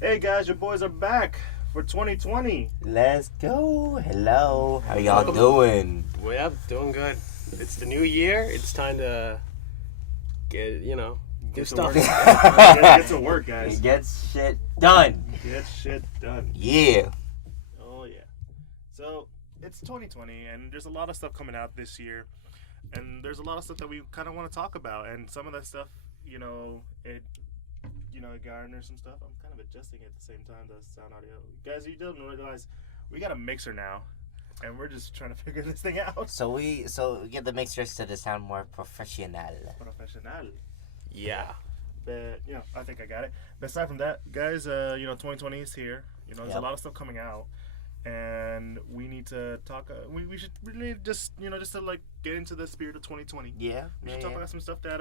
Hey guys, your boys are back for 2020. Let's go. Hello. How y'all Welcome. doing? Well, doing good. It's the new year. It's time to do Get to stuff. work. Get to work, guys. Get shit done. Get shit done. Yeah. Oh yeah. So it's 2020, and there's a lot of stuff coming out this year, and there's a lot of stuff that we kind of want to talk about, and some of that stuff, it garners some stuff. I'm kind of adjusting at the same time the sound audio. Guys, you don't realize we got a mixer now, and we're just trying to figure this thing out. So we get the mixers to sound more professional. Professional. Yeah. But I think I got it. But aside from that, guys, 2020 is here. There's a lot of stuff coming out, and we need to talk. We should really just to like get into the spirit of 2020. Yeah. We should talk about some stuff that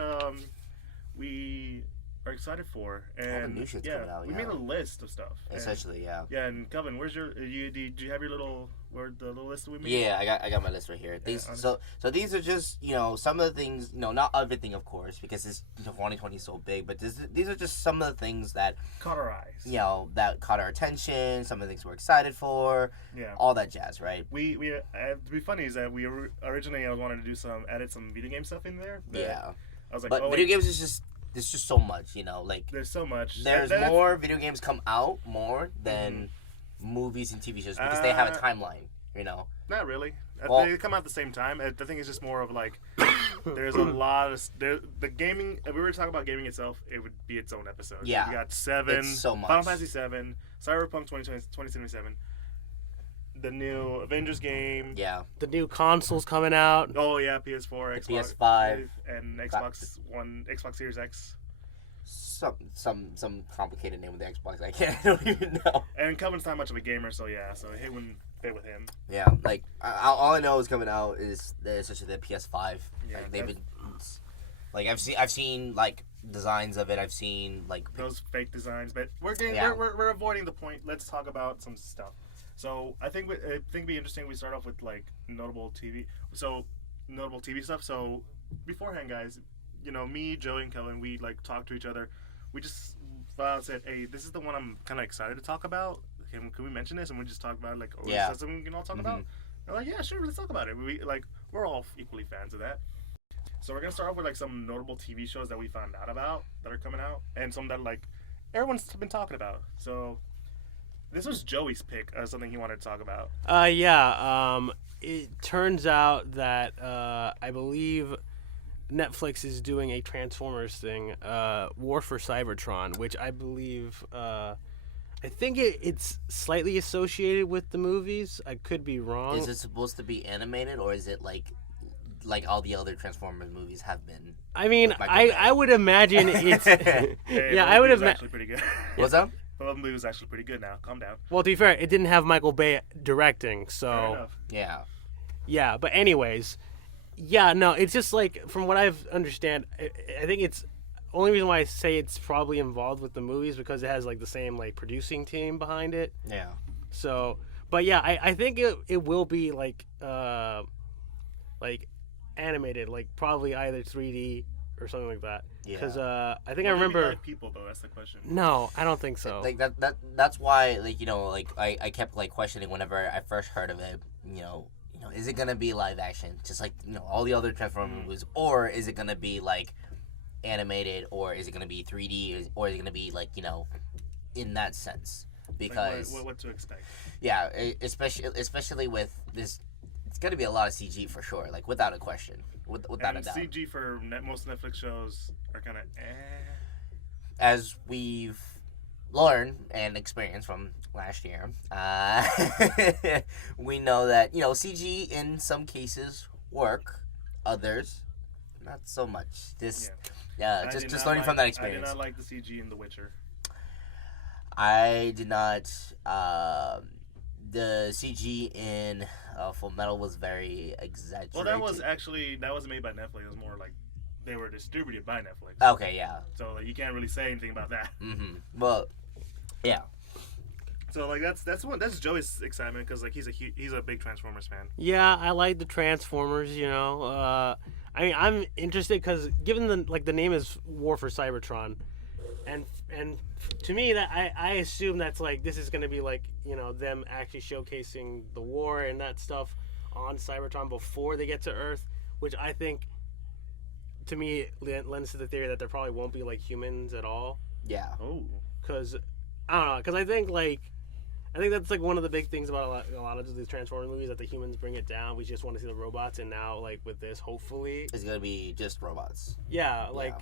we are excited for. And new shit's coming out, we made a list of stuff. Essentially, yeah. Yeah, and Kelvin, where's your? Do you have your little list we made? Yeah, I got my list right here. These so these are just some of the things, not everything of course, because it's 2020 is so big, but these are just some of the things that caught our eyes. That caught our attention. Some of the things we're excited for. Yeah. All that jazz, right? We to be funny is that we originally I wanted to do edit some video game stuff in there. Yeah. I was like, but video games is just. There's just so much, there's so much. There's more video games come out more than movies and TV shows because they have a timeline, Not really. Well, they come out at the same time. The thing is just more of like, there's a lot of the gaming. If we were to talk about gaming itself, it would be its own episode. Yeah, we got 7, it's so much. Final Fantasy 7, Cyberpunk 2077, the new Avengers game. Yeah. The new consoles coming out. Oh yeah, PS4, Xbox, PS5, and Xbox One, Xbox Series X. Some complicated name with the Xbox. I don't even know. And Kelvin's not much of a gamer, so yeah, so it wouldn't fit with him. Yeah, all I know is coming out is essentially the PS5. Yeah, they've been I've seen designs of it. I've seen those fake designs, but we're avoiding the point. Let's talk about some stuff. So I think it'd be interesting. We start off with notable TV. So notable TV stuff. So beforehand, guys, me, Joey, and Kelvin, we talk to each other. We just said, "Hey, this is the one I'm kind of excited to talk about. Can we mention this?" And we just talk about it. Is that something we can all talk about? They're like, "Yeah, sure, let's talk about it." We're all equally fans of that. So we're gonna start off with some notable TV shows that we found out about that are coming out, and some that everyone's been talking about. So. This was Joey's pick, something he wanted to talk about. It turns out that I believe Netflix is doing a Transformers thing, War for Cybertron, which I believe, I think it's slightly associated with the movies. I could be wrong. Is it supposed to be animated, or is it like all the other Transformers movies have been? I mean, I would imagine it's... Hey, I would imagine... actually pretty good. What's up? The movie was actually pretty good now. Calm down. Well, to be fair, it didn't have Michael Bay directing, so... Fair enough. Yeah. Yeah, but anyways... Yeah, no, it's just from what I've understand, I think it's... Only reason why I say it's probably involved with the movies because it has, the same, producing team behind it. Yeah. So... But yeah, I think it will be, animated, probably either 3D or something like that. Yeah. Because I think I remember. People though, that's the question. No, I don't think so. That's why I kept questioning whenever I first heard of it. Is it gonna be live action, just all the other Transformers movies, or is it gonna be animated, or is it gonna be 3D, or is it gonna be in that sense? Because what to expect? Yeah, especially with this. It's going to be a lot of CG for sure, without a question, without a doubt. CG for most Netflix shows are kind of As we've learned and experienced from last year, we know that, CG in some cases work, others not so much. Just learning from that experience. I did not like the CG in The Witcher. I did not. The CG in Full Metal was very exaggerated. Well, that was made by Netflix. It was more they were distributed by Netflix. Okay, yeah. So you can't really say anything about that. Mm-hmm. Well, yeah. So that's Joey's excitement because he's a big Transformers fan. Yeah, I like the Transformers. I mean, I'm interested because given the name is War for Cybertron, and to me that I assume that's like this is gonna be like them actually showcasing the war and that stuff on Cybertron before they get to Earth, which I think to me lends to the theory that there probably won't be like humans at all. Yeah. Oh. Because I don't know. Because I think that's like one of the big things about a lot of these Transformers movies, that the humans bring it down. We just want to see the robots, and now like with this, hopefully it's gonna be just robots. Yeah, like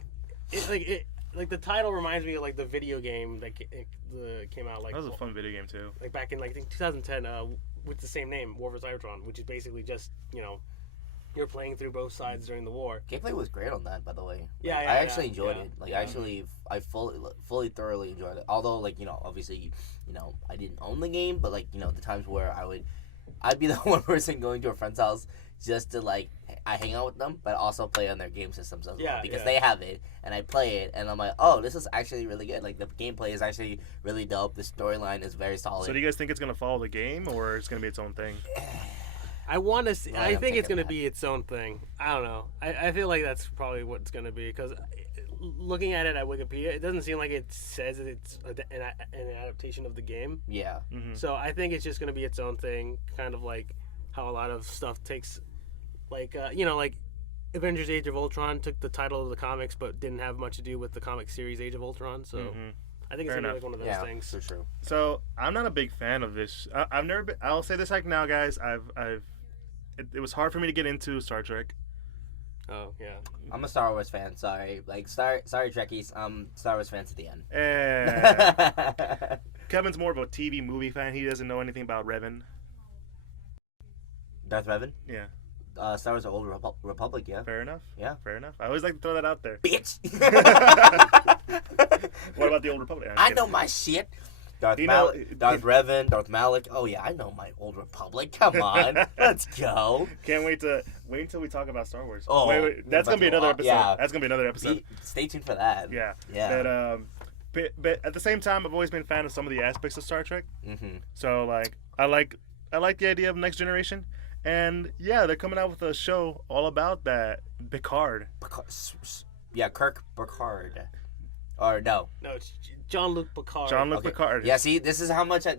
the title reminds me of like the video game that came out like That was a fun video game too. Like back in like I think 2010 with the same name, War for Cybertron, which is basically just you're playing through both sides during the war. Gameplay was great on that, by the way. Yeah, I actually enjoyed it. Like, yeah. I fully thoroughly enjoyed it. Although, like, obviously, I didn't own the game, but like, the times where I'd be the one person going to a friend's house just to like, I hang out with them, but also play on their game systems as well because they have it, and I play it, and I'm like, oh, this is actually really good. Like, the gameplay is actually really dope. The storyline is very solid. So, do you guys think it's gonna follow the game, or it's gonna be its own thing? I want to see. I think it's going to be its own thing. I don't know. I feel like that's probably what it's going to be, because looking at it at Wikipedia, it doesn't seem like it says that it's an adaptation of the game. Yeah. Mm-hmm. So I think it's just going to be its own thing, kind of like how a lot of stuff takes, like like Avengers: Age of Ultron took the title of the comics, but didn't have much to do with the comic series Age of Ultron. So. Mm-hmm. I think it's gonna be like one of those things. For sure. So I'm not a big fan of this. I've never been. I'll say this like now, guys. It was hard for me to get into Star Trek. Oh yeah. I'm a Star Wars fan. Sorry, like sorry Trekkies. Star Wars fan to the end. Kevin's more of a TV movie fan. He doesn't know anything about Revan. Darth Revan. Yeah. Star Wars: The Old Republic. Yeah. Fair enough. Yeah. Fair enough. I always like to throw that out there. Bitch. What about the Old Republic? I know my shit. Darth Revan, Darth Malik. Oh yeah, I know my Old Republic. Come on, let's go. Can't wait until we talk about Star Wars. Oh, wait. That's gonna be another episode. Yeah. That's gonna be another episode. Stay tuned for that. Yeah. Yeah. But at the same time, I've always been a fan of some of the aspects of Star Trek. Mm-hmm. So like, I like the idea of Next Generation, and yeah, they're coming out with a show all about that. Picard. Yeah, Kirk Picard. Or no. No, it's Jean-Luc Picard. Jean-Luc Picard. Yeah, see, this is how much I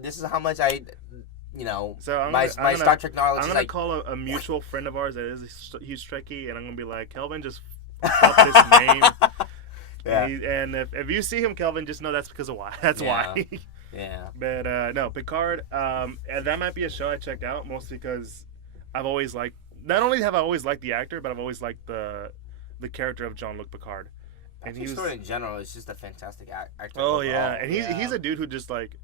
So my Star Trek knowledge. I'm is gonna like, call a mutual friend of ours that is a huge Trekkie, and I'm gonna be like, Kelvin, just fuck this name. Yeah. And if you see him, Kelvin, just know that's because of why. That's why. Yeah. But no, Picard. And that might be a show I check out, mostly because I've always liked. Not only have I always liked the actor, but I've always liked the character of Jean-Luc Picard. And his story in general is just a fantastic actor. Oh yeah, and he's a dude who just like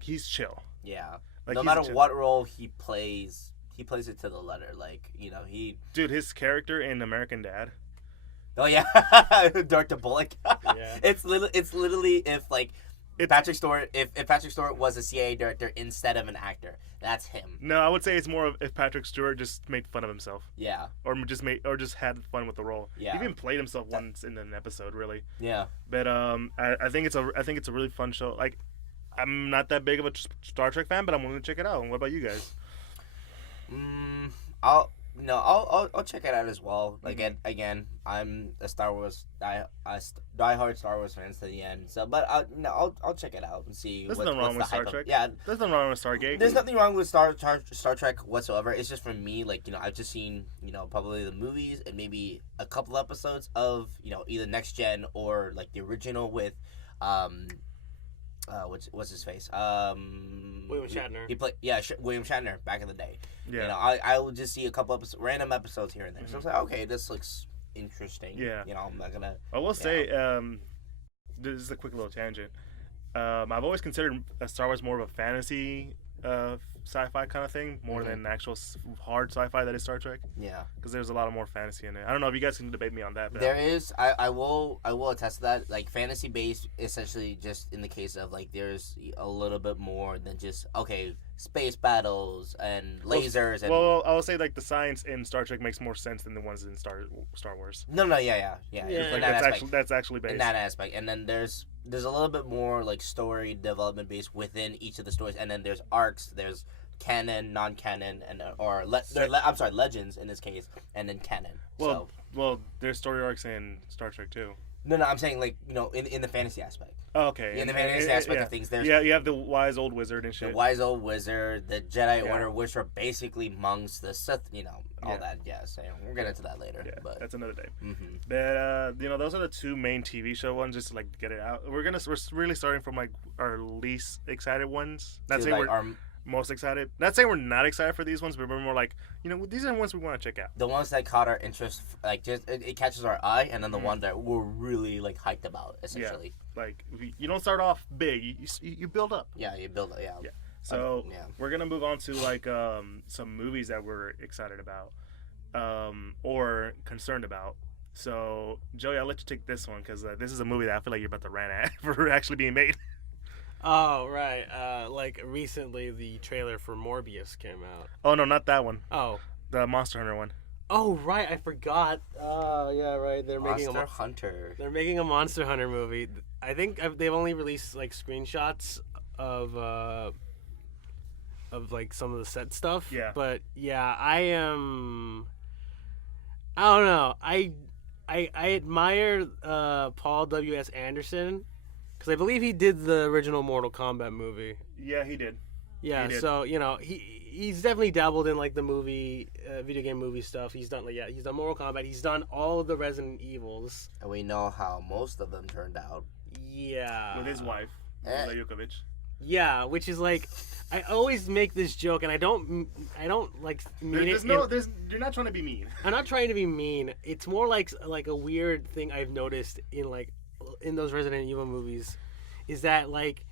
he's chill. Yeah. Like, no matter what role he plays it to the letter. Like, he. Dude, his character in American Dad. Oh yeah, Dr. Bullock. Yeah. It's literally if Patrick Stewart was a CIA director instead of an actor. That's him. No, I would say it's more of if Patrick Stewart just made fun of himself. Yeah. Or just had fun with the role. Yeah. He even played himself once in an episode, really. Yeah. But I think it's a really fun show. Like, I'm not that big of a Star Trek fan, but I'm willing to check it out. And what about you guys? I'll check it out as well. Like, again, I'm a Star Wars diehard Star Wars fan to the end. So, but I'll check it out and see. There's nothing wrong with Star Trek. Yeah, there's nothing wrong with Stargate. There's nothing wrong with Star Trek whatsoever. It's just for me, like, I've just seen probably the movies and maybe a couple episodes of either Next Gen or like the original with what's his face? William Shatner. He played William Shatner back in the day. Yeah. I will just see a couple random episodes here and there. So I was like, okay, this looks interesting. Yeah. I'm not gonna. I will say, this is a quick little tangent. I've always considered Star Wars more of a fantasy sci-fi kind of thing, more than actual hard sci-fi that is Star Trek. Yeah. Because there's a lot of more fantasy in it. I don't know if you guys can debate me on that. But there is. I will attest to that. Like, fantasy based, essentially, just in the case of like, there's a little bit more than just space battles and lasers. Well, I will say like the science in Star Trek makes more sense than the ones in Star Wars. No, yeah. Like, that's actually based in that aspect. And then there's a little bit more like story development based within each of the stories, and then there's arcs. There's canon, non-canon, and legends in this case, and then canon. Well, there's story arcs in Star Trek too. No, I'm saying like in the fantasy aspect. Oh, okay. In the fantasy aspect of things, there's you have the wise old wizard and shit. the wise old wizard, the Jedi Order, which are basically monks, the Sith, all that. Yeah, so we'll get into that later. Yeah, but that's another day. Mm-hmm. But those are the two main TV show ones, just to like get it out. We're really starting from like our least excited ones. Not saying we're most excited. Not saying we're not excited for these ones, but we're more like these are the ones we want to check out. The ones that caught our interest, like just it catches our eye, and then the one that we're really like hyped about, essentially. Yeah. Like you don't start off big, you build up. Yeah, you build it. Yeah. So we're gonna move on to like some movies that we're excited about, or concerned about. So Joey, I'll let you take this one because this is a movie that I feel like you're about to rant at for actually being made. Oh, right. Like recently, the trailer for Morbius came out. Oh no, not that one. Oh, the Monster Hunter one. Oh, right. I forgot. Yeah, right. They're making They're making a Monster Hunter movie. I think they've only released like screenshots of like some of the set stuff. Yeah. But yeah, I don't know. I admire Paul W.S. Anderson because I believe he did the original Mortal Kombat movie. Yeah, he did. Yeah, so he's definitely dabbled in like the movie, video game movie stuff. He's done he's done Mortal Kombat. He's done all of the Resident Evils. And we know how most of them turned out. Yeah. With his wife, Mila Jovovich. Yeah, which is like, I always make this joke, and I don't like mean it. You're not trying to be mean. I'm not trying to be mean. It's more like a weird thing I've noticed in those Resident Evil movies, is that like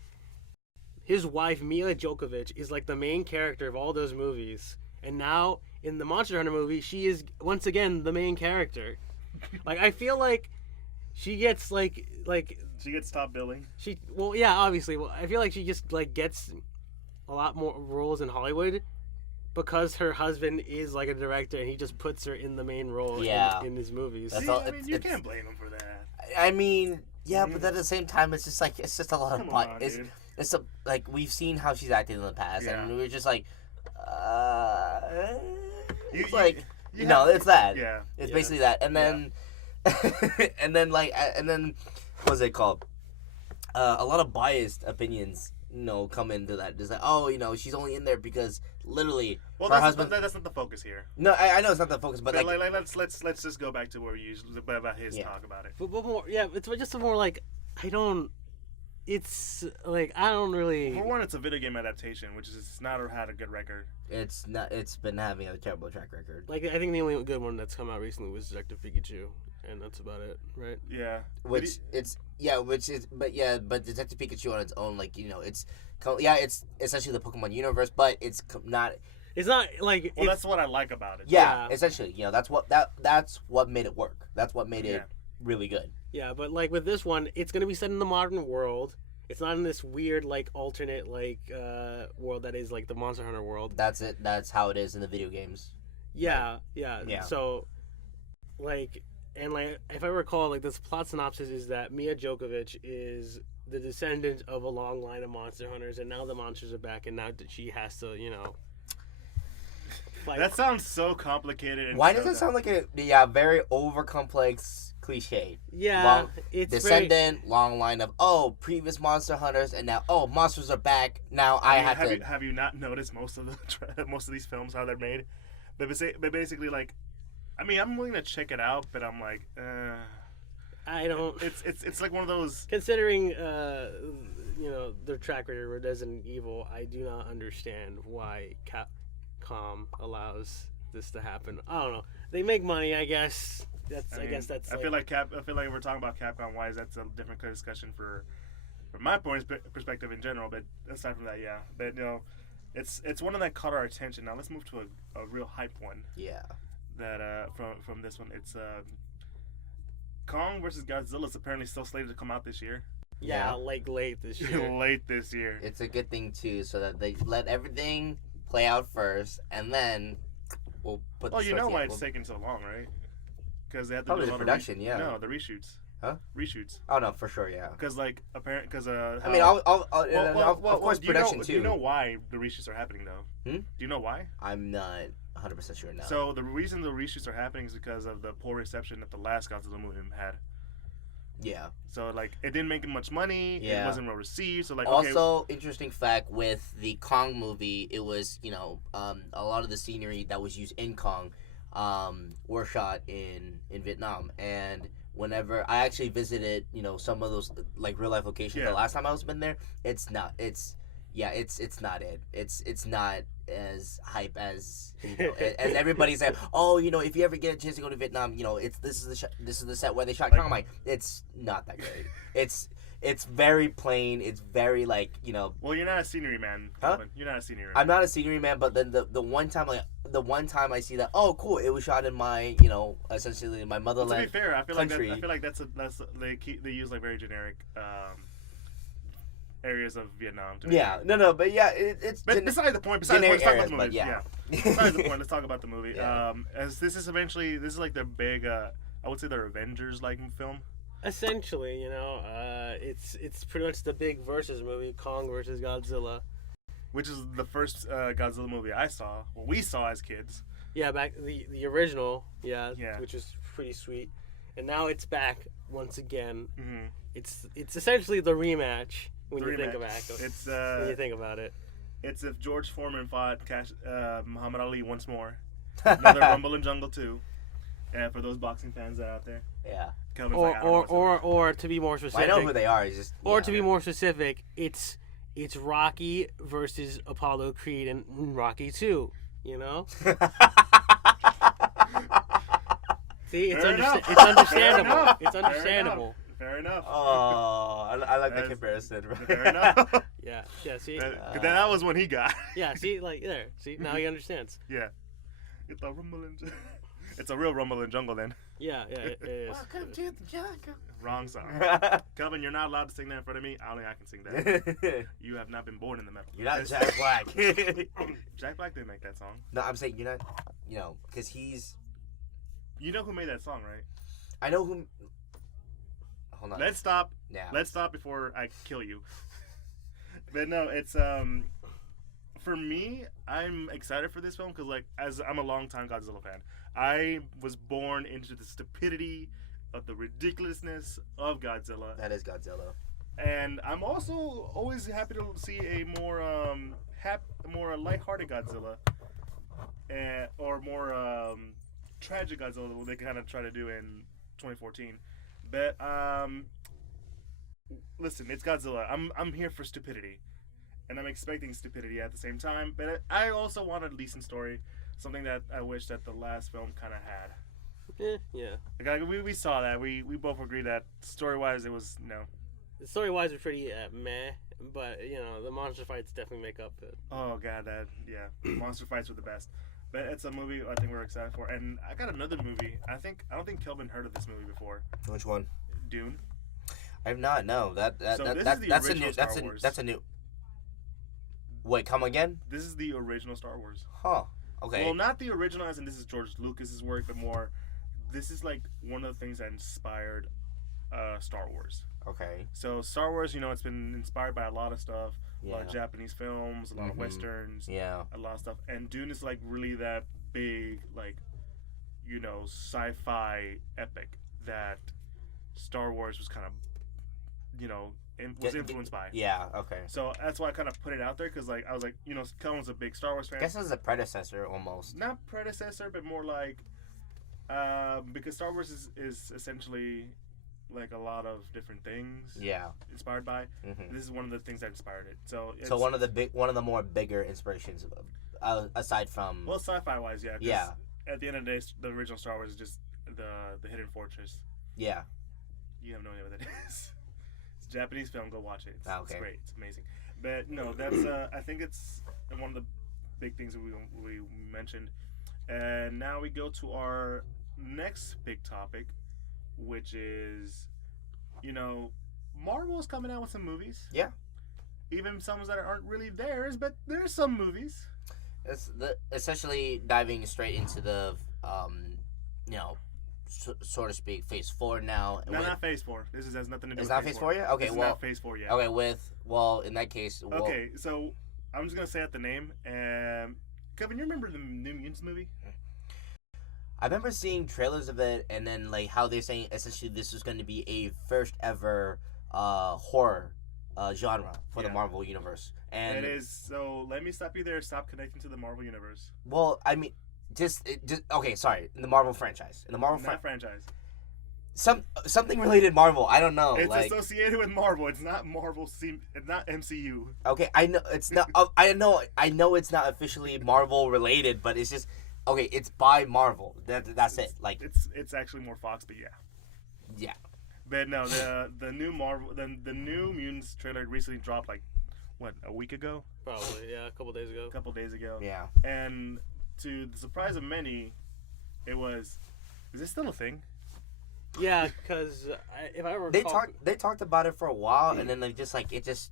his wife Mila Jovovich is like the main character of all those movies, and now in the Monster Hunter movie, she is once again the main character. Like I feel like she gets like. She gets top billing. Obviously. Well, I feel like she just like gets a lot more roles in Hollywood because her husband is like a director and he just puts her in the main role in his movies. You can't blame him for that. I mean, yeah, but at the same time, it's just a lot of butt. It's like we've seen how she's acted in the past, and we were just like, it's that. Yeah, it's basically that, and then. and then what's it called? A lot of biased opinions, come into that. Just like, she's only in there because literally her husband. That's not the focus here. No, I know it's not the focus, but let's just go back to where we usually about his talk about it. But more, it's just more like I don't. It's like I don't really. For one, it's a video game adaptation, which is not had a good record. It's not. It's been having a terrible track record. Like I think the only good one that's come out recently was Detective Pikachu. And that's about it, right? Yeah. But Detective Pikachu on its own, it's essentially the Pokemon universe, but it's not. It's not like. Well, that's what I like about it. Yeah, essentially, that's what made it work. That's what made it really good. Yeah, but like with this one, it's gonna be set in the modern world. It's not in this weird like alternate world that is like the Monster Hunter world. That's it. That's how it is in the video games. Yeah. So, like. And like, if I recall, like this plot synopsis is that Mia Jovovich is the descendant of a long line of monster hunters, and now the monsters are back, and now she has to, fight. That sounds so complicated. Why does it sound like a very over complex cliche? Yeah, it's descendant, long line of previous monster hunters, and now monsters are back. Now Have you not noticed most of these films how they're made? But basically like. I mean, I'm willing to check it out, but I'm like, I don't. It's like one of those. Considering, their track record with Resident Evil, I do not understand why Capcom allows this to happen. I don't know. They make money, I guess. I guess that's. I feel like we're talking about Capcom wise. That's a different discussion from my perspective in general. But aside from that, yeah. But it's one of that caught our attention. Now let's move to a real hype one. Yeah. That from this one, it's Kong versus Godzilla is apparently still slated to come out this year. Yeah, like late this year. Late this year. It's a good thing too, so that they let everything play out first, and then we'll put. Oh, you know why it's taking so long, right? Because they have to do a lot of production. No, the reshoots. Huh? Reshoots. Oh no, for sure, yeah. Because I mean, of course, production too. Do you know why the reshoots are happening though? Do you know why? I'm not 100% sure now. So the reason the reshoots are happening is because of the poor reception that the last Godzilla movie had. Yeah. So like it didn't make much money. Yeah. It wasn't well received. So like also interesting fact with the Kong movie, it was a lot of the scenery that was used in Kong, were shot in Vietnam. And whenever I actually visited, some of those like real life locations, the last time I was been there, it's not it. It's not as hype as as everybody said. Oh, if you ever get a chance to go to Vietnam, this is the set where they shot Kong. I'm like, it's not that great. It's very plain. It's very like. Well, you're not a scenery man. Huh? You're not a scenery man. I'm not a scenery man, but then the one time I see that, oh cool, it was shot in my essentially my motherland. To be fair, I feel country. like that's they use like very generic areas of Vietnam. But yeah, it's. But besides the point, let's talk about the movie. Yeah. Besides the point, let's talk about the movie. Yeah. As this is like their big, I would say their Avengers like film. Essentially, it's pretty much the big versus movie, Kong versus Godzilla. Which is the first Godzilla movie we saw as kids. Yeah, back the original, Yeah. which was pretty sweet, and now it's back once again. Mm-hmm. It's essentially the rematch when you think about it. When you think about it, it's if George Foreman fought Muhammad Ali once more. Another Rumble in Jungle 2. And for those boxing fans that are out there. Yeah. Or to be more specific. I know who they are. It's just. Or to be more specific, it's Rocky versus Apollo Creed and Rocky 2. See, it's understandable. It's understandable. Fair enough. Oh, I like the comparison. Fair enough. Yeah. See. That was when he got. Yeah. See, like there. See, now he understands. Yeah. It's a rumble in. It's a real rumble in jungle then. Yeah. It is. Welcome to the jungle. Wrong song. Kelvin, you're not allowed to sing that in front of me. Only I can sing that. You have not been born in the metal. You're not Jack Black. Jack Black didn't make that song. No, I'm saying you're not. Because he's. You know who made that song, right? I know who. Hold on. Let's stop. Yeah. Let's stop before I kill you. But no, it's for me, I'm excited for this film because as I'm a longtime Godzilla fan, I was born into the stupidity of the ridiculousness of Godzilla. That is Godzilla. And I'm also always happy to see a more lighthearted Godzilla, or more tragic Godzilla, what they kind of try to do in 2014. But listen, it's Godzilla. I'm here for stupidity, and I'm expecting stupidity at the same time. But I also want a decent story, something that I wish that the last film kind of had. Yeah. Like, we saw that. We both agreed that story-wise it was no. The story-wise was pretty meh, but the monster fights definitely make up it. Oh god, monster fights were the best. But it's a movie I think we're excited for, and I got another movie. I don't think Kelvin heard of this movie before. Which one? Dune. I've not. No, that's a new. Wait, come again? This is the original Star Wars. Huh. Okay. Well, not the original, as in this is George Lucas's work, but more. This is like one of the things that inspired Star Wars. Okay. So Star Wars, it's been inspired by a lot of stuff. Yeah. A lot of Japanese films, a lot of westerns. Yeah. A lot of stuff. And Dune is like really that big, like, sci-fi epic that Star Wars was kind of, was influenced by. Yeah, okay. So that's why I kind of put it out there, because I was like, Kelvin's a big Star Wars fan. I guess it's a predecessor almost. Not predecessor, but more like, because Star Wars is essentially like a lot of different things. Yeah. Inspired by. Mm-hmm. This is one of the things that inspired it. So one of the more bigger inspirations, aside from. Well, sci-fi wise, yeah. Yeah. At the end of the day, the original Star Wars is just the Hidden Fortress. Yeah. You have no idea what that is. It's a Japanese film. Go watch it. It's great. It's amazing. But no, that's I think it's one of the big things that we mentioned. And now we go to our next big topic, which is, Marvel's coming out with some movies. Yeah. Even some that aren't really theirs, but there's some movies. It's essentially diving straight into the, so to speak, Phase 4 now. No, not Phase 4. This has nothing to do with Phase 4. It's not Phase 4 yet? Okay, this is not Phase 4 yet. Okay, in that case... Okay, so I'm just going to say out the name. Kevin, you remember the New Mutants movie? I remember seeing trailers of it, and then like how they're saying essentially this was going to be a first ever horror genre for the Marvel universe. And it is. So let me stop you there. Stop connecting to the Marvel universe. Well, I mean, just okay. Sorry, in the Marvel franchise. In the Marvel franchise. Something related Marvel. I don't know. It's associated with Marvel. It's not Marvel. It's not MCU. Okay, I know it's not. I know it's not officially Marvel related, but it's just okay. It's by Marvel. That's it. Like it's actually more Fox, but yeah. Yeah. But no, the new Marvel, the new Mutants trailer recently dropped like, what, a week ago? Probably, yeah, a couple days ago. Yeah. And to the surprise of many, it was, is this still a thing? Yeah, because if I recall, they talked about it for a while, and then they just like it just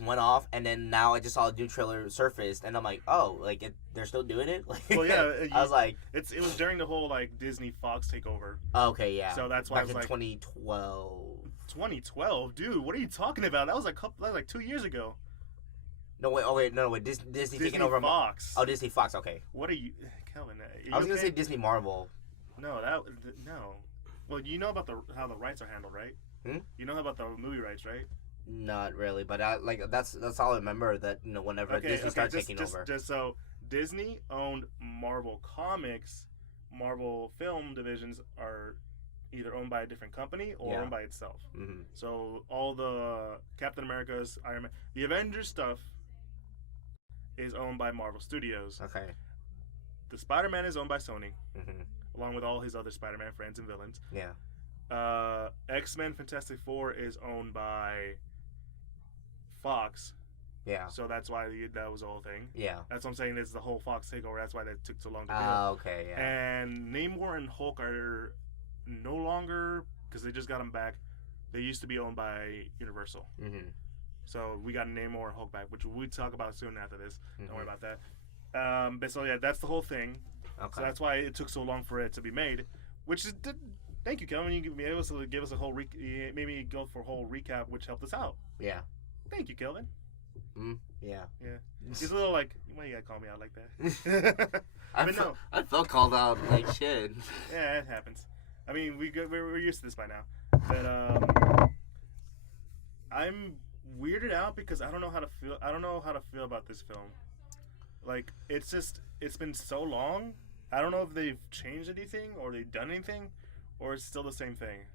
went off, and then now I just saw a new trailer surfaced, and I'm like, oh, like they're still doing it. Like, well, yeah, I was like, it was during the whole like Disney Fox takeover. Okay, yeah. So that's why back I was in like 2012. 2012, dude. What are you talking about? That was like 2 years ago. No wait. Disney taking over Fox. Oh, Disney Fox. Okay. What are you, Kelvin? I was gonna say Disney Marvel. No, no. Well, you know about how the rights are handled, right? You know about the movie rights, right? Not really, but that's all I remember. That whenever Disney started taking over. Just so Disney owned Marvel Comics, Marvel film divisions are either owned by a different company or owned by itself. Mm-hmm. So all the Captain America's, Iron Man, the Avengers stuff is owned by Marvel Studios. Okay. The Spider-Man is owned by Sony, mm-hmm. along with all his other Spider-Man friends and villains. Yeah. X-Men Fantastic Four is owned by Fox. Yeah. So that's why that was the whole thing. Yeah. That's what I'm saying. Is the whole Fox takeover. That's why that took so long to do. Okay. Yeah. And Namor and Hulk are no longer, because they just got them back. They used to be owned by Universal. Mm-hmm. So we got Namor and Hulk back, which we'll talk about soon after this. Mm-hmm. Don't worry about that. But so yeah, that's the whole thing. Okay. So that's why it took so long for it to be made. Which is, thank you, Kelvin. You able to give us a whole maybe go for a whole recap, which helped us out. Yeah. Thank you, Kelvin. Yeah. Yeah. He's a little like, why you gotta call me out like that? I felt called out like shit. Yeah, it happens. I mean, we're used to this by now. But I'm weirded out because I don't know how to feel. I don't know how to feel about this film. Like, it's been so long. I don't know if they've changed anything or they've done anything, or it's still the same thing.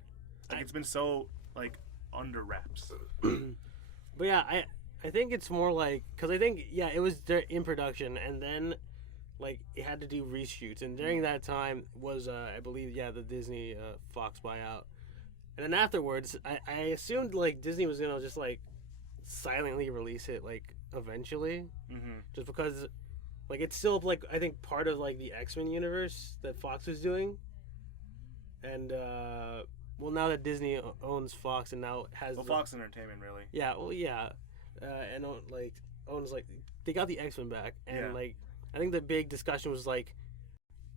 Like, it's been so like under wraps. But yeah, I think it's more like, because I think it was in production, and then like it had to do reshoots, and during that time was I believe the Disney Fox buyout, and then afterwards I assumed like Disney was gonna just like silently release it like eventually, just because like it's still like I think part of like the X-Men universe that Fox was doing, and well, now that Disney owns Fox and now has Fox Entertainment really. Yeah, well, yeah, and like owns like they got the X-Men back, and like I think the big discussion was like,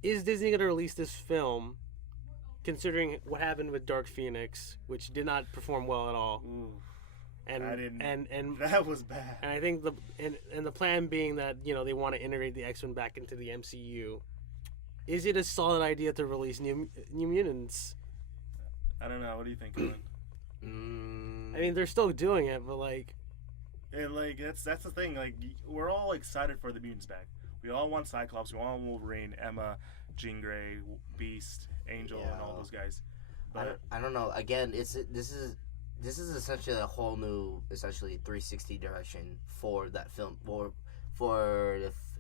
is Disney gonna release this film, considering what happened with Dark Phoenix, which did not perform well at all. Ooh, and that was bad. And I think the plan being that they want to integrate the X-Men back into the MCU. Is it a solid idea to release New Mutants? I don't know. What do you think, Owen? I mean, they're still doing it, but like, and like that's the thing. Like, we're all excited for the mutants back. We all want Cyclops. We all want Wolverine, Emma, Jean Grey, Beast, Angel, and all those guys. But I don't know. Again, this is essentially a whole new, essentially 360 direction for that film.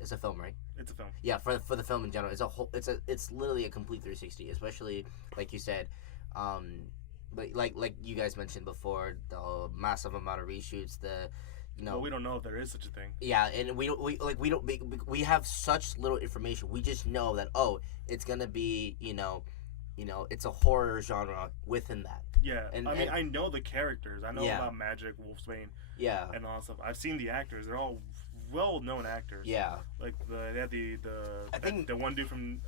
It's a film, right? It's a film. Yeah, for the film in general, it's literally a complete 360. Especially like you said, like you guys mentioned before, the massive amount of reshoots, well, we don't know if there is such a thing. Yeah, and we have such little information. We just know that it's gonna be it's a horror genre within that. Yeah, I know the characters. I know about Magic, Wolfsbane, and all that stuff. I've seen the actors. They're all well-known actors. Yeah, like they had the one dude from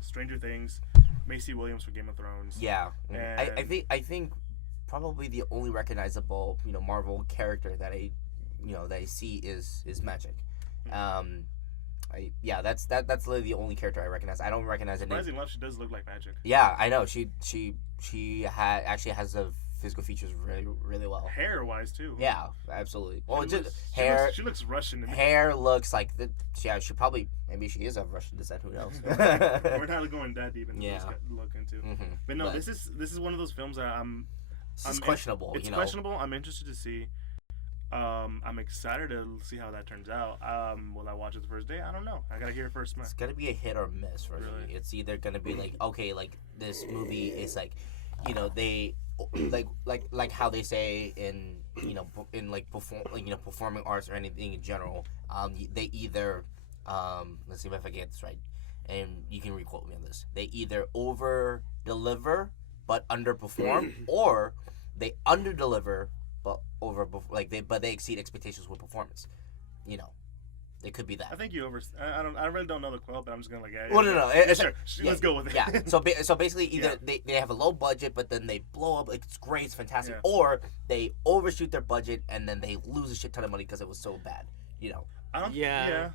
Stranger Things, Macy Williams from Game of Thrones. Yeah, and I think probably the only recognizable Marvel character that I see is Magic. That's literally the only character I recognize. I don't recognize it. Surprisingly enough, she does look like magic. Yeah, I know. She actually has the physical features really really well. Hair wise too. Yeah, absolutely. Well, hair. She looks Russian to me. Hair looks like she probably maybe she is of Russian descent. Who knows? We're not going that deep into this look into. Mm-hmm. But no, this is one of those films that I'm. It's questionable. It's questionable. I'm interested to see. I'm excited to see how that turns out. Will I watch it the first day? I don't know. I gotta hear it first. It's gonna be a hit or miss for me. It's either gonna be like, okay, like this movie is like, they like how they say in performing arts or anything in general. They either let's see if I get this right, and you can requote me on this. They either over deliver but underperform, or they under deliver but they exceed expectations with performance. It could be that. I think you over. I really don't know the quote, but I'm just gonna no. Sure. Let's go with it. Yeah. So basically, either they have a low budget, but then they blow up. It's great, it's fantastic, or they overshoot their budget and then they lose a shit ton of money because it was so bad. I don't. Yeah.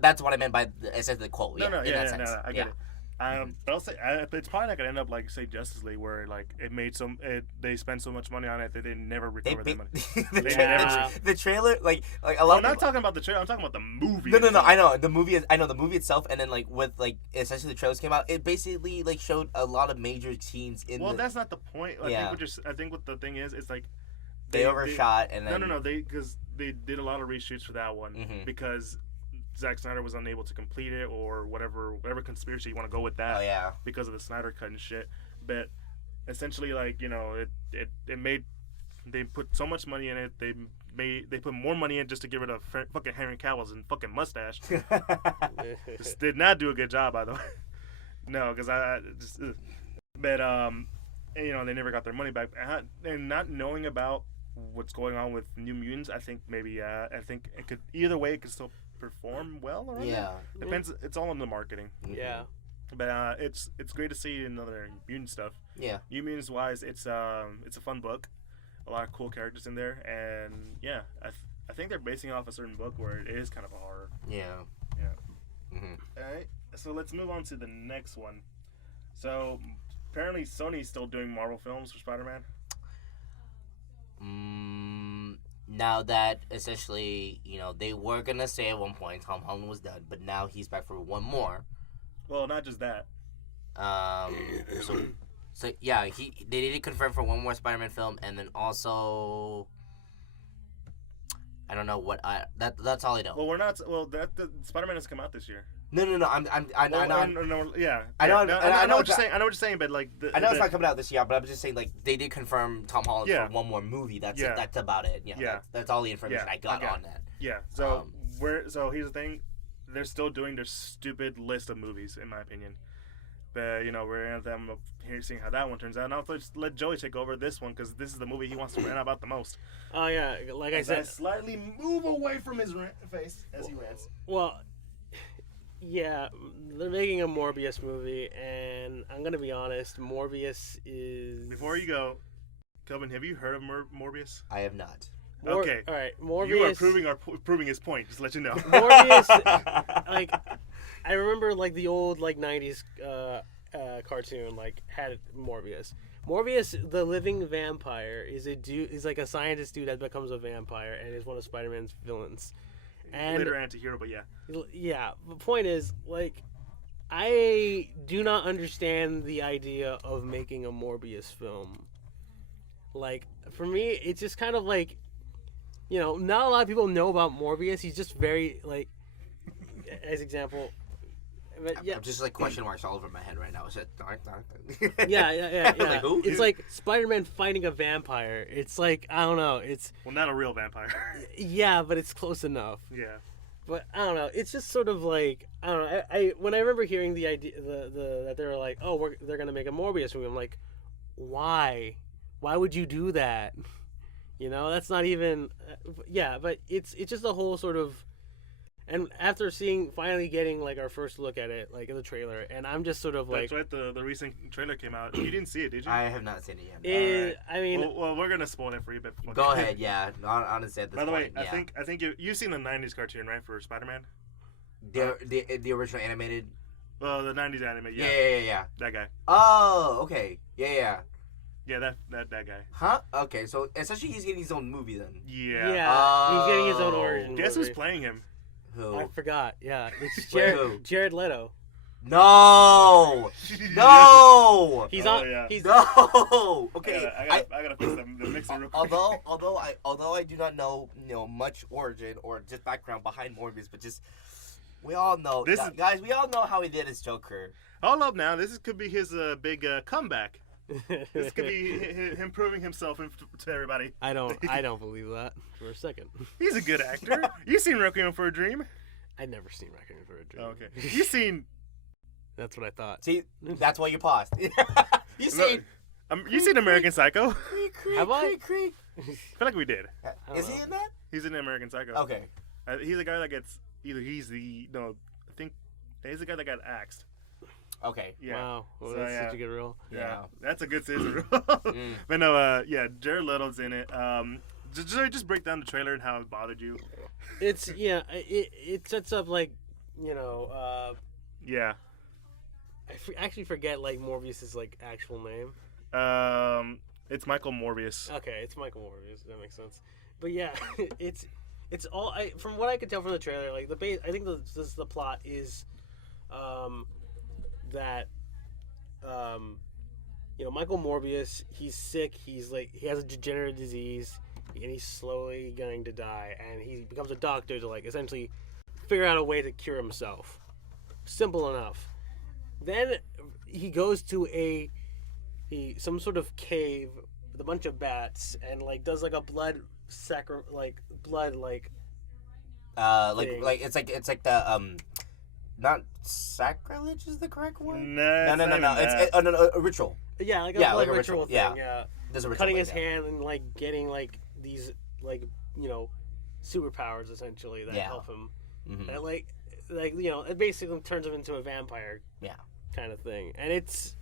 That's what I meant by essentially the quote. No, I get it. But I'll say it's probably not gonna end up like say Justice League, where like they spent so much money on it that they never recover that money. The trailer, like a lot. I'm not talking about the trailer. I'm talking about the movie. No. I know the movie. I know the movie itself, and then like with like essentially the trailers came out, it basically like showed a lot of major scenes in. Well, that's not the point. I think what the thing is, it's like they overshot and then no. Because they did a lot of reshoots for that one because Zack Snyder was unable to complete it, or whatever conspiracy you want to go with that. Oh yeah. Because of the Snyder cut and shit. But essentially, like it made they put so much money in it. They put more money in just to get rid of fucking Henry Cavill's and fucking mustache. Just did not do a good job, by the way. No, because I just. But they never got their money back, and not knowing about what's going on with New Mutants, I think maybe I think it could either way. It could still perform well or depends. It's all in the marketing. Yeah. But it's great to see another mutant stuff. Yeah. New Mutants wise, it's a fun book, a lot of cool characters in there, and I think they're basing it off a certain book where it is kind of a horror. Yeah. Yeah. All right. So let's move on to the next one. So apparently Sony's still doing Marvel films for Spider-Man. Now that essentially, they were gonna say at one point Tom Holland was done, but now he's back for one more. Well, not just that. So yeah, they did confirm for one more Spider-Man film, and then also I don't know what that's all I know. Well, we're not. Well, the Spider-Man has come out this year. No. I know. Yeah. I know what you're saying. I know what you're saying, but like. I know it's not coming out this year, but I'm just saying like they did confirm Tom Holland for one more movie. That's about it. That's all the information I got on that. Yeah. So here's the thing, they're still doing their stupid list of movies, in my opinion. But we're at them here seeing how that one turns out. Now let's let Joey take over this one because this is the movie he wants to rant about the most. Oh yeah, like I said, slightly move away from his face as he rants. Well. Yeah, they're making a Morbius movie, and I'm gonna be honest, Morbius is... Before you go, Kelvin, have you heard of Morbius? I have not. Okay. All right, Morbius... You are proving his point, just to let you know. Morbius, I remember, the old, 90s cartoon, had Morbius. Morbius, the living vampire, is a scientist dude that becomes a vampire, and is one of Spider-Man's villains. And later anti-hero, but yeah. Yeah, the point is, I do not understand the idea of making a Morbius film. For me, it's just kind of not a lot of people know about Morbius. He's just very, as example... But, yeah. I'm just question marks all over my head right now. Is it dark? Yeah. Like, who? It's like Spider-Man fighting a vampire. It's I don't know. It's not a real vampire. Yeah, but it's close enough. Yeah. But I don't know. It's just sort of I don't know. I when I remember hearing the idea, that they were they're gonna make a Morbius movie. I'm like, why? Why would you do that? That's not even. Yeah, but it's just a whole sort of. And after finally getting our first look at it, in the trailer, and I'm just sort of That's right. The recent trailer came out. You didn't see it, did you? I have not seen it yet. Right. I mean, well, we're gonna spoil it for you, but go ahead. Yeah, honestly, at this By the point, way, I think you've seen the '90s cartoon, right, for Spider-Man? The original animated. Well, the '90s anime. Yeah. That guy. Oh, okay. Yeah. Yeah, that guy. Huh? Okay, so essentially he's getting his own movie then. Yeah. Yeah, he's getting his own origin. Guess movie. who's playing him? Who? I forgot. Yeah, it's Wait, who? Jared Leto. No. No. He's Oh, on. yeah. He's No. Okay. I gotta fix the mixer real quick. Although I do not know much origin or just background behind Morbius, but just we all know guys. We all know how he did his Joker. Hold up now. This could be his big comeback. This could be him proving himself to everybody. I don't believe that for a second. He's a good actor. You seen Requiem for a Dream? I'd never seen Requiem for a Dream. Oh, okay. You seen? That's what I thought. See, that's why you paused. You seen? You seen American Psycho? Have I? I feel like we did. Is he in that? He's in American Psycho. Okay. He's the guy that gets I think he's the guy that got axed. Okay. Yeah. Wow. Well, So, that's yeah. such a good role. Yeah. That's a good scissor roll. But no, Jared Leto's in it. Just break down the trailer and how it bothered you. It's it sets up like Yeah. I actually forget like Morbius's like actual name. It's Michael Morbius. Okay, it's Michael Morbius. That makes sense. But yeah, it's all from what I could tell from the trailer. Like I think the plot is, that, Michael Morbius. He's sick. He's like he has a degenerative disease, and he's slowly going to die. And he becomes a doctor to like essentially figure out a way to cure himself. Simple enough. Then he goes to some sort of cave with a bunch of bats and like does like a blood thing. It's like the not sacrilege is the correct word. No. It's a ritual. Yeah, like a Yeah, blood like a ritual ritual, thing. yeah. Yeah, There's a ritual cutting thing, his yeah. hand and like getting like these like superpowers essentially that help him. Mm-hmm. And, it basically turns him into a vampire. Yeah. Kind of thing, and it's.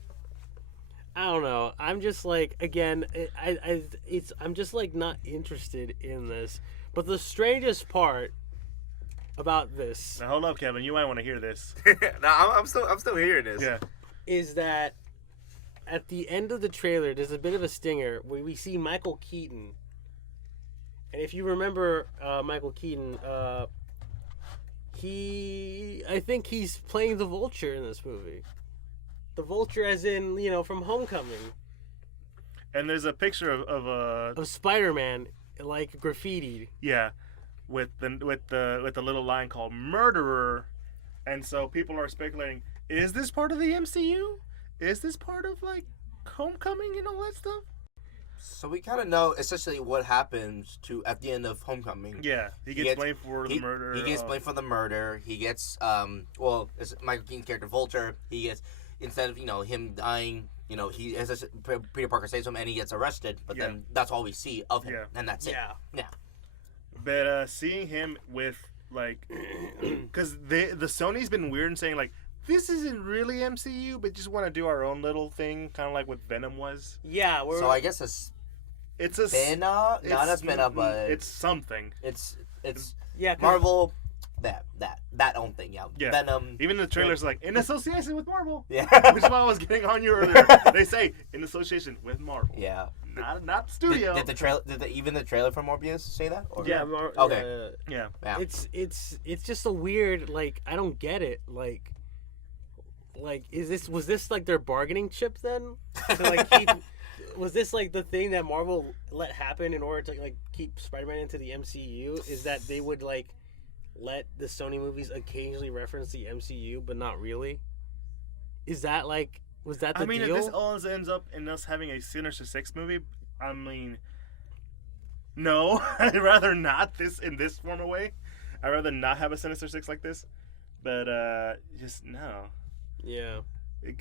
I don't know. I'm just like again. I'm just like not interested in this. But the strangest part about this Now hold up, Kevin. You might want to hear this. No, I'm still hearing this. Yeah. is that at the end of the trailer, there's a bit of a stinger where we see Michael Keaton. And if you remember Michael Keaton, I think he's playing the Vulture in this movie. The Vulture, as in from Homecoming. And there's a picture of Spider-Man, like graffitied. Yeah, with the little line called "Murderer," and so people are speculating: is this part of the MCU? Is this part of like Homecoming and all that stuff? So we kind of know essentially what happens at the end of Homecoming. Yeah, he gets blamed for the murder. He gets blamed for the murder. He gets it's Michael Keaton's character Vulture. He gets instead of him dying. He has Peter Parker saves him and he gets arrested, but then that's all we see of him, and that's it. Yeah. But seeing him with because the Sony's been weird in saying like this isn't really MCU, but just want to do our own little thing, kind of like what Venom was. Yeah. So I guess it's a spin-off, not a spin-off, but it's something. It's Marvel. That own thing, yeah. Venom. Even the trailer's like in association with Marvel. Yeah. Which is why I was getting on you earlier. They say in association with Marvel. Yeah. Not studio. Did the trailer for Morbius say that? Or? Yeah. Okay. Yeah. It's just a weird I don't get it was this like their bargaining chip then to keep was this like the thing that Marvel let happen in order to keep Spider-Man into the MCU is that they would let the Sony movies occasionally reference the MCU but not really? Is that was that the deal? If this all ends up in us having a Sinister Six movie, no, I'd rather not in this form of way. I'd rather not have a Sinister Six like this, but just no. Yeah.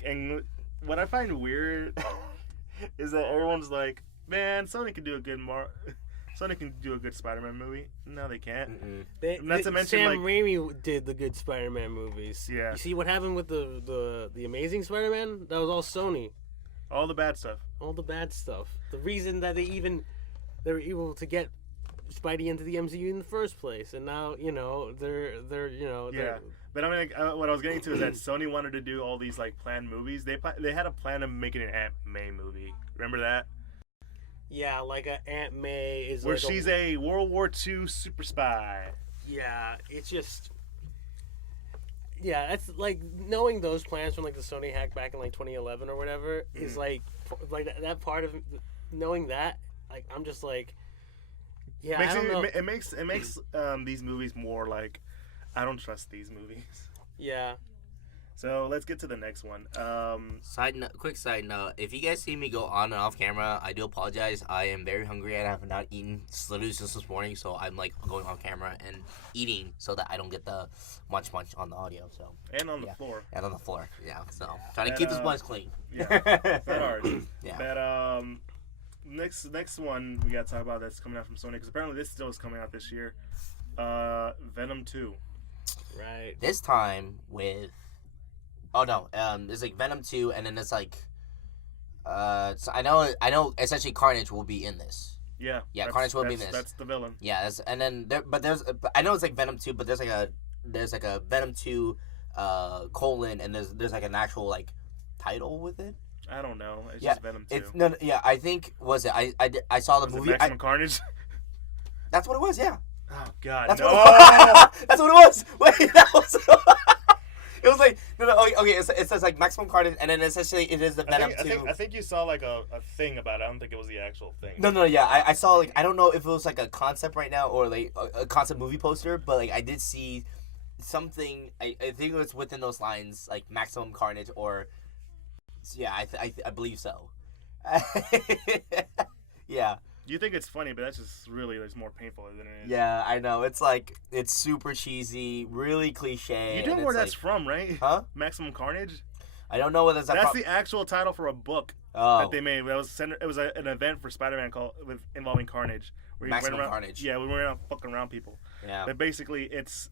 And what I find weird is that everyone's like, man, Sony can do a good Spider-Man movie. No, they can't. Not to mention Sam Raimi did the good Spider-Man movies. Yeah. You see what happened with the Amazing Spider-Man? That was all Sony. All the bad stuff. All the bad stuff. The reason that they were able to get Spidey into the MCU in the first place, and now they're But I mean, what I was getting to is that Sony wanted to do all these like planned movies. They had a plan of making an Aunt May movie. Remember that? Yeah, like Aunt May is where like she's a World War II super spy. Yeah, it's just. Yeah, that's like knowing those plans from like the Sony hack back in like 2011 or whatever is like that part of knowing that, like I'm just like, yeah, I don't know. It makes these movies more like, I don't trust these movies. Yeah. So let's get to the next one. Quick side note: if you guys see me go on and off camera, I do apologize. I am very hungry and I have not eaten literally since this morning, so I'm like going on camera and eating so that I don't get the munch on the audio. So and on the floor. And on the floor, yeah. So trying to keep this place clean. Yeah, it's not hard. Yeah. But next one we got to talk about that's coming out from Sony, because apparently this still is coming out this year. Venom 2. Right. This time with. Oh no, there's like Venom 2, and then it's like, so I know. Essentially, Carnage will be in this. Yeah. Carnage will be in this. That's the villain. Yeah, and then I know it's like Venom 2, but there's like a Venom 2, colon, and there's like an actual like title with it. I don't know. It's just Venom 2. I think I saw the movie. Maximum Carnage. That's what it was. Yeah. Oh God, that's no! That's what it was. Wait, that was. It was like okay. It says like Maximum Carnage, and then essentially it is the Venom 2. I think you saw like a thing about it. I don't think it was the actual thing. No, yeah. I saw like I don't know if it was like a concept right now or like a concept movie poster, but like I did see something. I think it was within those lines, like Maximum Carnage, or yeah, I believe so. Yeah. You think it's funny, but that's just really it's more painful than it is. Yeah, I know. It's like it's super cheesy, really cliche. You know where that's from, right? Huh? Maximum Carnage. I don't know whether that's the actual title for a book that they made. It was an event for Spider-Man involving Carnage. Where Maximum Carnage. Yeah, we went around fucking around people. Yeah. But basically,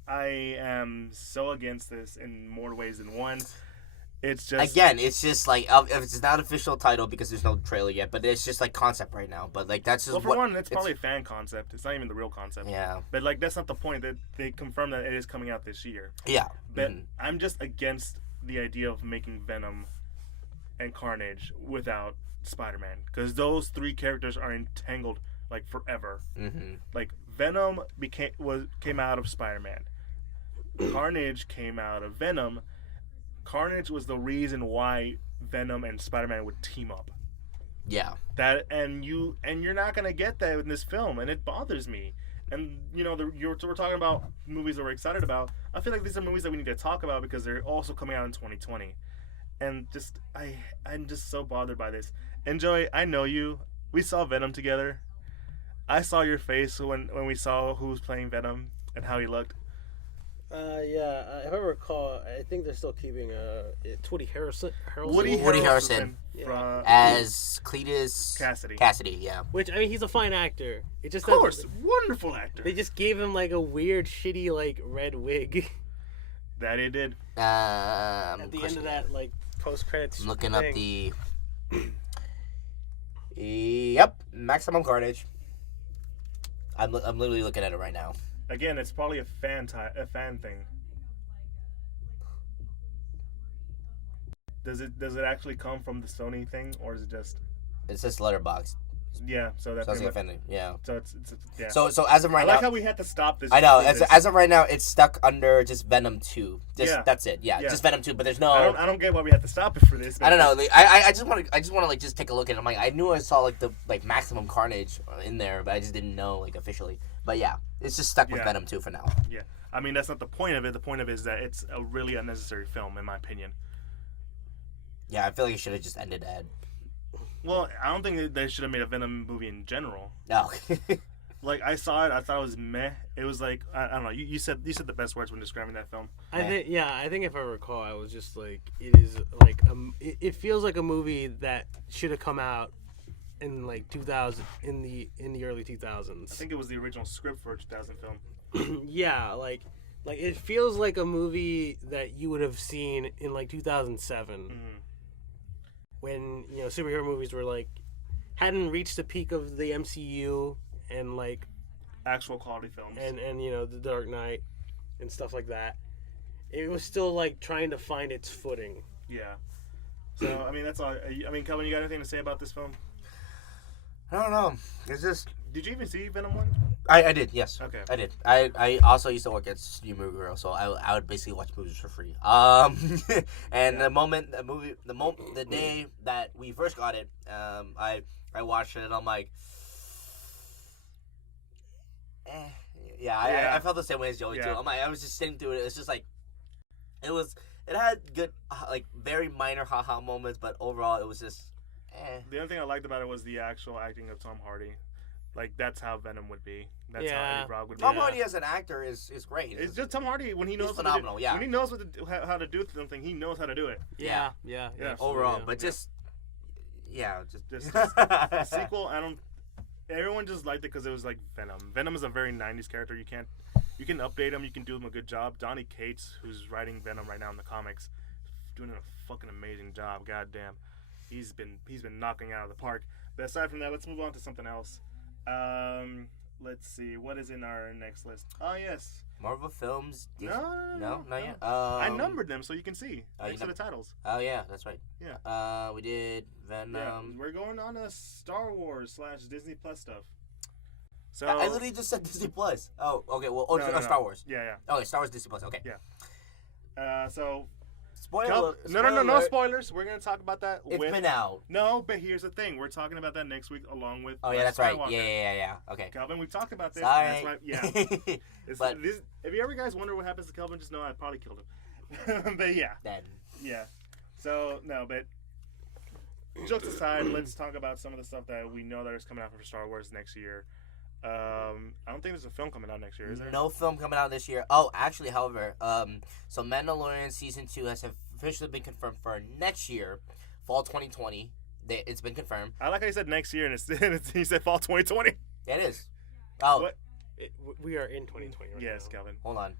I am so against this in more ways than one. It's just like it's not official title because there's no trailer yet, but it's just like concept right now. But like that's just one, it's probably a fan concept. It's not even the real concept. Yeah. But like that's not the point. That they confirmed that it is coming out this year. Yeah. But I'm just against the idea of making Venom and Carnage without Spider-Man, because those three characters are entangled like forever. Mm-hmm. Like Venom came out of Spider-Man. Carnage came out of Venom. Carnage was the reason why Venom and Spider-Man would team up. Yeah. You're not gonna get that in this film, and it bothers me. And we're talking about movies that we're excited about. I feel like these are movies that we need to talk about because they're also coming out in 2020. And I'm just so bothered by this. And Joey, I know you. We saw Venom together. I saw your face when we saw who was playing Venom and how he looked. Yeah, if I recall, I think they're still keeping Woody Harrelson. Woody Harrelson as Cletus Cassidy, yeah. Which, I mean, he's a fine actor. It just of course, wonderful actor. They just gave him like a weird, shitty, like red wig. That he did. At the end of that, like post credits. I'm looking up the. Yep, Maximum Carnage. I'm literally looking at it right now. Again, it's probably a fan thing. Does it actually come from the Sony thing, or is it just? It's just Letterboxd. Yeah, so that's offending. Yeah. So it's yeah. So as of right now, I like how we had to stop this. I know. As of right now, it's stuck under just Venom 2. That's it. Yeah, just Venom 2. But there's no. I don't get why we had to stop it for this. I don't know. Like, I just want to like just take a look at it. I'm like, I knew I saw like the Maximum Carnage in there, but I just didn't know like officially. But yeah, it's just stuck with Venom 2 for now. Yeah, I mean that's not the point of it. The point of it is that it's a really unnecessary film, in my opinion. Yeah, I feel like it should have just ended at. Well, I don't think they should have made a Venom movie in general. No. Like I saw it, I thought it was meh. It was like I don't know. You said the best words when describing that film. I think if I recall, I was just like it is like it feels like a movie that should have come out in like 2000 in the early 2000s. I think it was the original script for a 2000 film. Yeah, like it feels like a movie that you would have seen in like 2007. Mm-hmm. When superhero movies were like hadn't reached the peak of the MCU, and like actual quality films. And you know, The Dark Knight and stuff like that. It was still like trying to find its footing. Yeah. So I mean, that's all. I mean, Kelvin, you got anything to say about this film? I don't know. It's just. Did you even see Venom 1? I did, yes. Okay. I did. I also used to work at Studio Movie Grill, so I would basically watch movies for free. And the day that we first got it, I watched it and I'm like, yeah. I felt the same way as Joey too. I'm like, I was just sitting through it. It's just like, it had good, like very minor haha moments, but overall it was just. The only thing I liked about it was the actual acting of Tom Hardy. Like, that's how Venom would be. That's how Eddie Brock would be. Tom Hardy as an actor is great. It's just Tom Hardy when he knows phenomenal. When he knows how to do something, he knows how to do it. Yeah. Overall, but just sequel. Everyone just liked it because it was like Venom. Venom is a very '90s character. You can update him. You can do him a good job. Donny Cates, who's writing Venom right now in the comics, doing a fucking amazing job. Goddamn, he's been knocking it out of the park. But aside from that, let's move on to something else. Let's see. What is in our next list? Oh, yes. Marvel films. No, not yet. I numbered them so you can see next to the titles. Oh, yeah, that's right. Yeah. We did Venom. Yeah, we're going on to Star Wars / Disney Plus stuff. So I literally just said Disney Plus. Oh, okay. Well, Star Wars. Yeah. Okay, Star Wars Disney Plus. Okay. Yeah. So. No spoilers. We're gonna talk about that. It's been out. No, but here's the thing. We're talking about that next week along with. Oh yeah, that's right. Yeah. Okay. Calvin, we talked about this. Sorry. That's why, but if you ever guys wonder what happens to Calvin, just know I probably killed him. But yeah. Dead. Yeah. So no, but jokes aside, let's talk about some of the stuff that we know that is coming out for Star Wars next year. I don't think there's a film coming out next year, is there? No film coming out this year. Oh, actually, however, so Mandalorian Season 2 has officially been confirmed for next year, fall 2020. It's been confirmed. I like how you said next year, and he said fall 2020. Yeah, it is. Oh. What? We are in 2020 right Yes, now. Calvin. Hold on.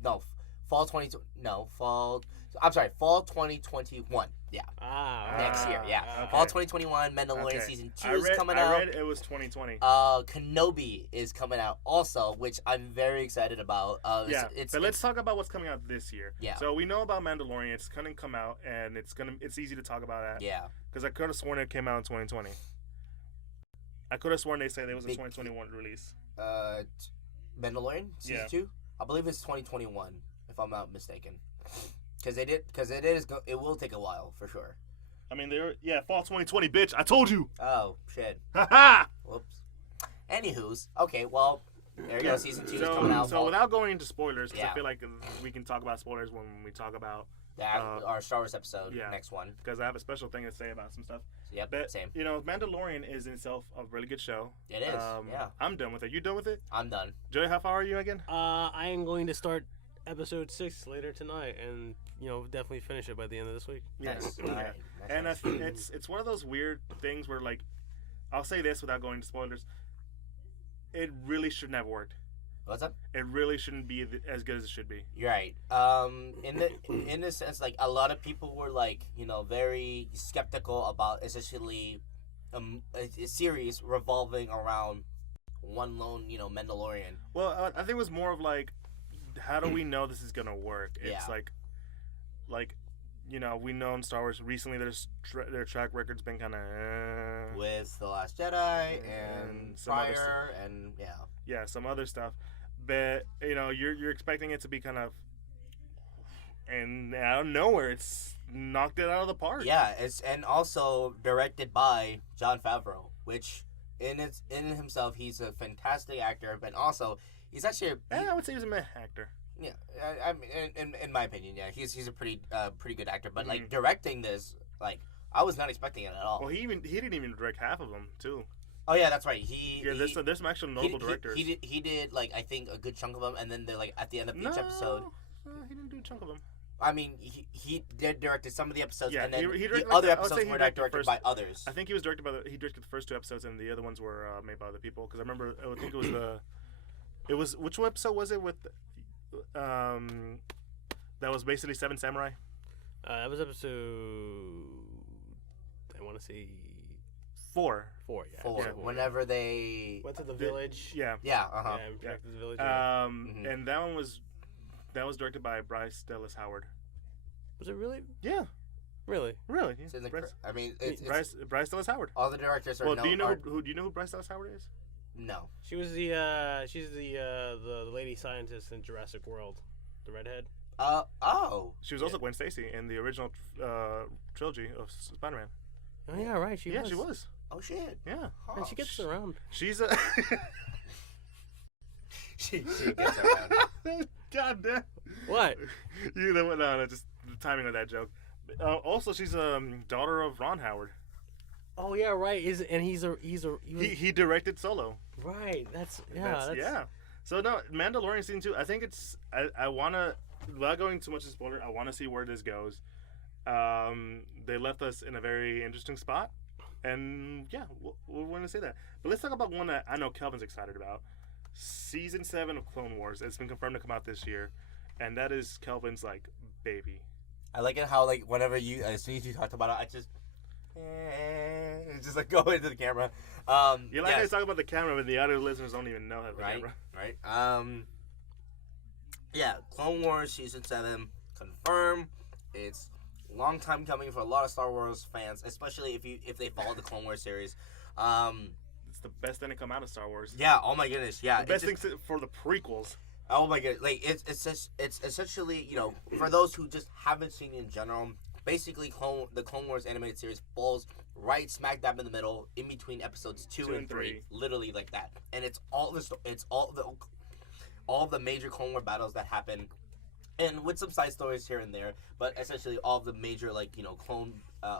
No, fall 2020. No, fall. I'm sorry, fall 2021. Yeah. Next year, yeah. Okay. Fall 2021, Mandalorian Season 2 is coming out. I read it was 2020. Kenobi is coming out also, which I'm very excited about. But let's talk about what's coming out this year. Yeah. So we know about Mandalorian. It's going to come out, and it's easy to talk about that. Yeah. Because I could have sworn it came out in 2020. I could have sworn they said it was a 2021 release. Mandalorian Season 2? I believe it's 2021, if I'm not mistaken. Because it will take a while for sure. I mean, fall 2020, bitch. I told you. Oh shit. Ha. Whoops. Anywho's, okay, well, there you go. Season 2 is coming out. So without going into spoilers, because I feel like we can talk about spoilers when we talk about our Star Wars episode, next one. Because I have a special thing to say about some stuff. Yep, but, same. Mandalorian is in itself a really good show. It is. Yeah. I'm done with it. You done with it? I'm done. Joey, how far are you again? I am going to start episode 6 later tonight, and definitely finish it by the end of this week. Yes. All right. And it's one of those weird things where, like, I'll say this without going into spoilers. It really shouldn't have worked. What's up? It really shouldn't be as good as it should be. You're right. In the sense, like, a lot of people were like, very skeptical about essentially a series revolving around one lone, Mandalorian. Well, I think it was more of like, how do we know this is gonna work? It's like, we know in Star Wars recently their track record's been kind of with The Last Jedi and Fire and some other stuff, but you're expecting it to be kind of, and out of nowhere it's knocked it out of the park. Yeah, and also directed by Jon Favreau, which in himself he's a fantastic actor, but also he's actually I would say he's a meh actor. Yeah, I mean, in my opinion, he's a pretty good actor. But like directing this, like I was not expecting it at all. Well, he didn't even direct half of them too. Oh yeah, that's right. There's some actual notable directors. He did like I think a good chunk of them, and then they're like at the end of each episode. No, he didn't do a chunk of them. I mean, he did directed some of the episodes, and then he the other episodes were directed by others. I think he was directed he directed the first 2 episodes, and the other ones were made by other people. Because I think it was which episode was it with? That was basically 7 Samurai. That was episode, I want to say 4. 4, yeah. 4. Yeah. Whenever they Went to the village. Yeah. Yeah. Uh huh. Yeah, and protected the village. Yeah. And that one was directed by Bryce Dallas Howard. Was it really? Yeah. Really? Really? It's in the Bryce, I mean, it's Bryce Dallas Howard. all the directors are. Well, do you know who Bryce Dallas Howard is? No. She was she's the lady scientist in Jurassic World, the redhead. Oh. She was also Gwen Stacy in the original trilogy of Spider-Man. Oh yeah, right. She was. Oh shit. Yeah. Oh, And she gets around. She's a. she gets around. God damn. What? You know what? No, just the timing of that joke. Also, she's a daughter of Ron Howard. Oh yeah, right. He directed Solo. Right. That's yeah. So no, Mandalorian season 2. I think it's. I wanna, without going too much in spoiler, I want to see where this goes. They left us in a very interesting spot, and yeah, we're going to say that. But let's talk about one that I know Kelvin's excited about. Season 7 of Clone Wars. It's been confirmed to come out this year, and that is Kelvin's like baby. I like it how like whenever as soon as you talked about it, I just just like go into the camera. You like to talk about the camera, but the other listeners don't even know that the camera. Right. Yeah, Clone Wars Season 7 confirmed. It's a long time coming for a lot of Star Wars fans, especially if they follow the Clone Wars series. It's the best thing to come out of Star Wars. Yeah. Oh my goodness. Yeah. The best thing for the prequels. Oh my god! Like it's essentially, you know, for those who just haven't seen it in general, basically the Clone Wars animated series falls right smack dab in the middle, in between episodes 2 and 3, literally like that. And it's all the major Clone War battles that happen, and with some side stories here and there, but essentially all the major clone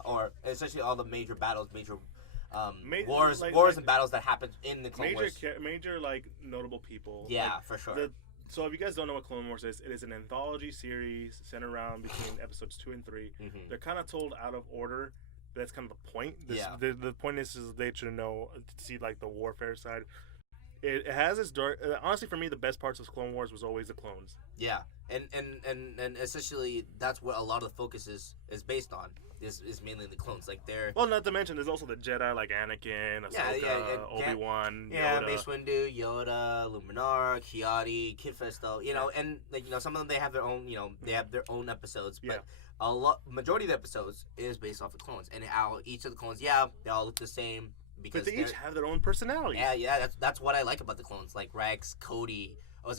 or essentially all the major battles, wars and battles that happen in the Clone Wars. Major like notable people. Yeah, for sure. So if you guys don't know what Clone Wars is, it is an anthology series centered around between episodes 2 and 3. Mm-hmm. They're kind of told out of order. That's kind of the point. The point is they should know to see like the warfare side. It has its dark. Honestly, for me, the best parts of Clone Wars was always the clones. Yeah, and essentially that's what a lot of the focus is based on. Is mainly the clones, like they're. Well, not to mention there's also the Jedi like Anakin, Ahsoka, Obi-Wan, yeah, Yoda. Mace Windu, Yoda, Luminar, Kiadi, Kid Fisto, and like some of them they have their own, they have their own episodes, but majority of the episodes is based off the clones, and how each of the clones, they all look the same. Because but they each have their own personalities. Yeah, that's what I like about the clones, like Rex, Cody.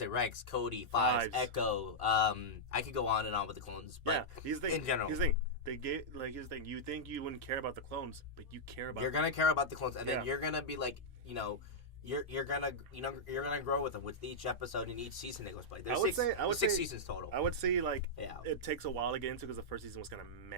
Rex, Cody, Fives, Echo. I could go on and on with the clones, but in general, they get like his thing. You think you wouldn't care about the clones, but you care about. You're gonna care about the clones, and then you're gonna be like, you're gonna grow with them with each episode and each season that goes by. There's six seasons total. I would say it takes a while to get into because the first season was kind of meh.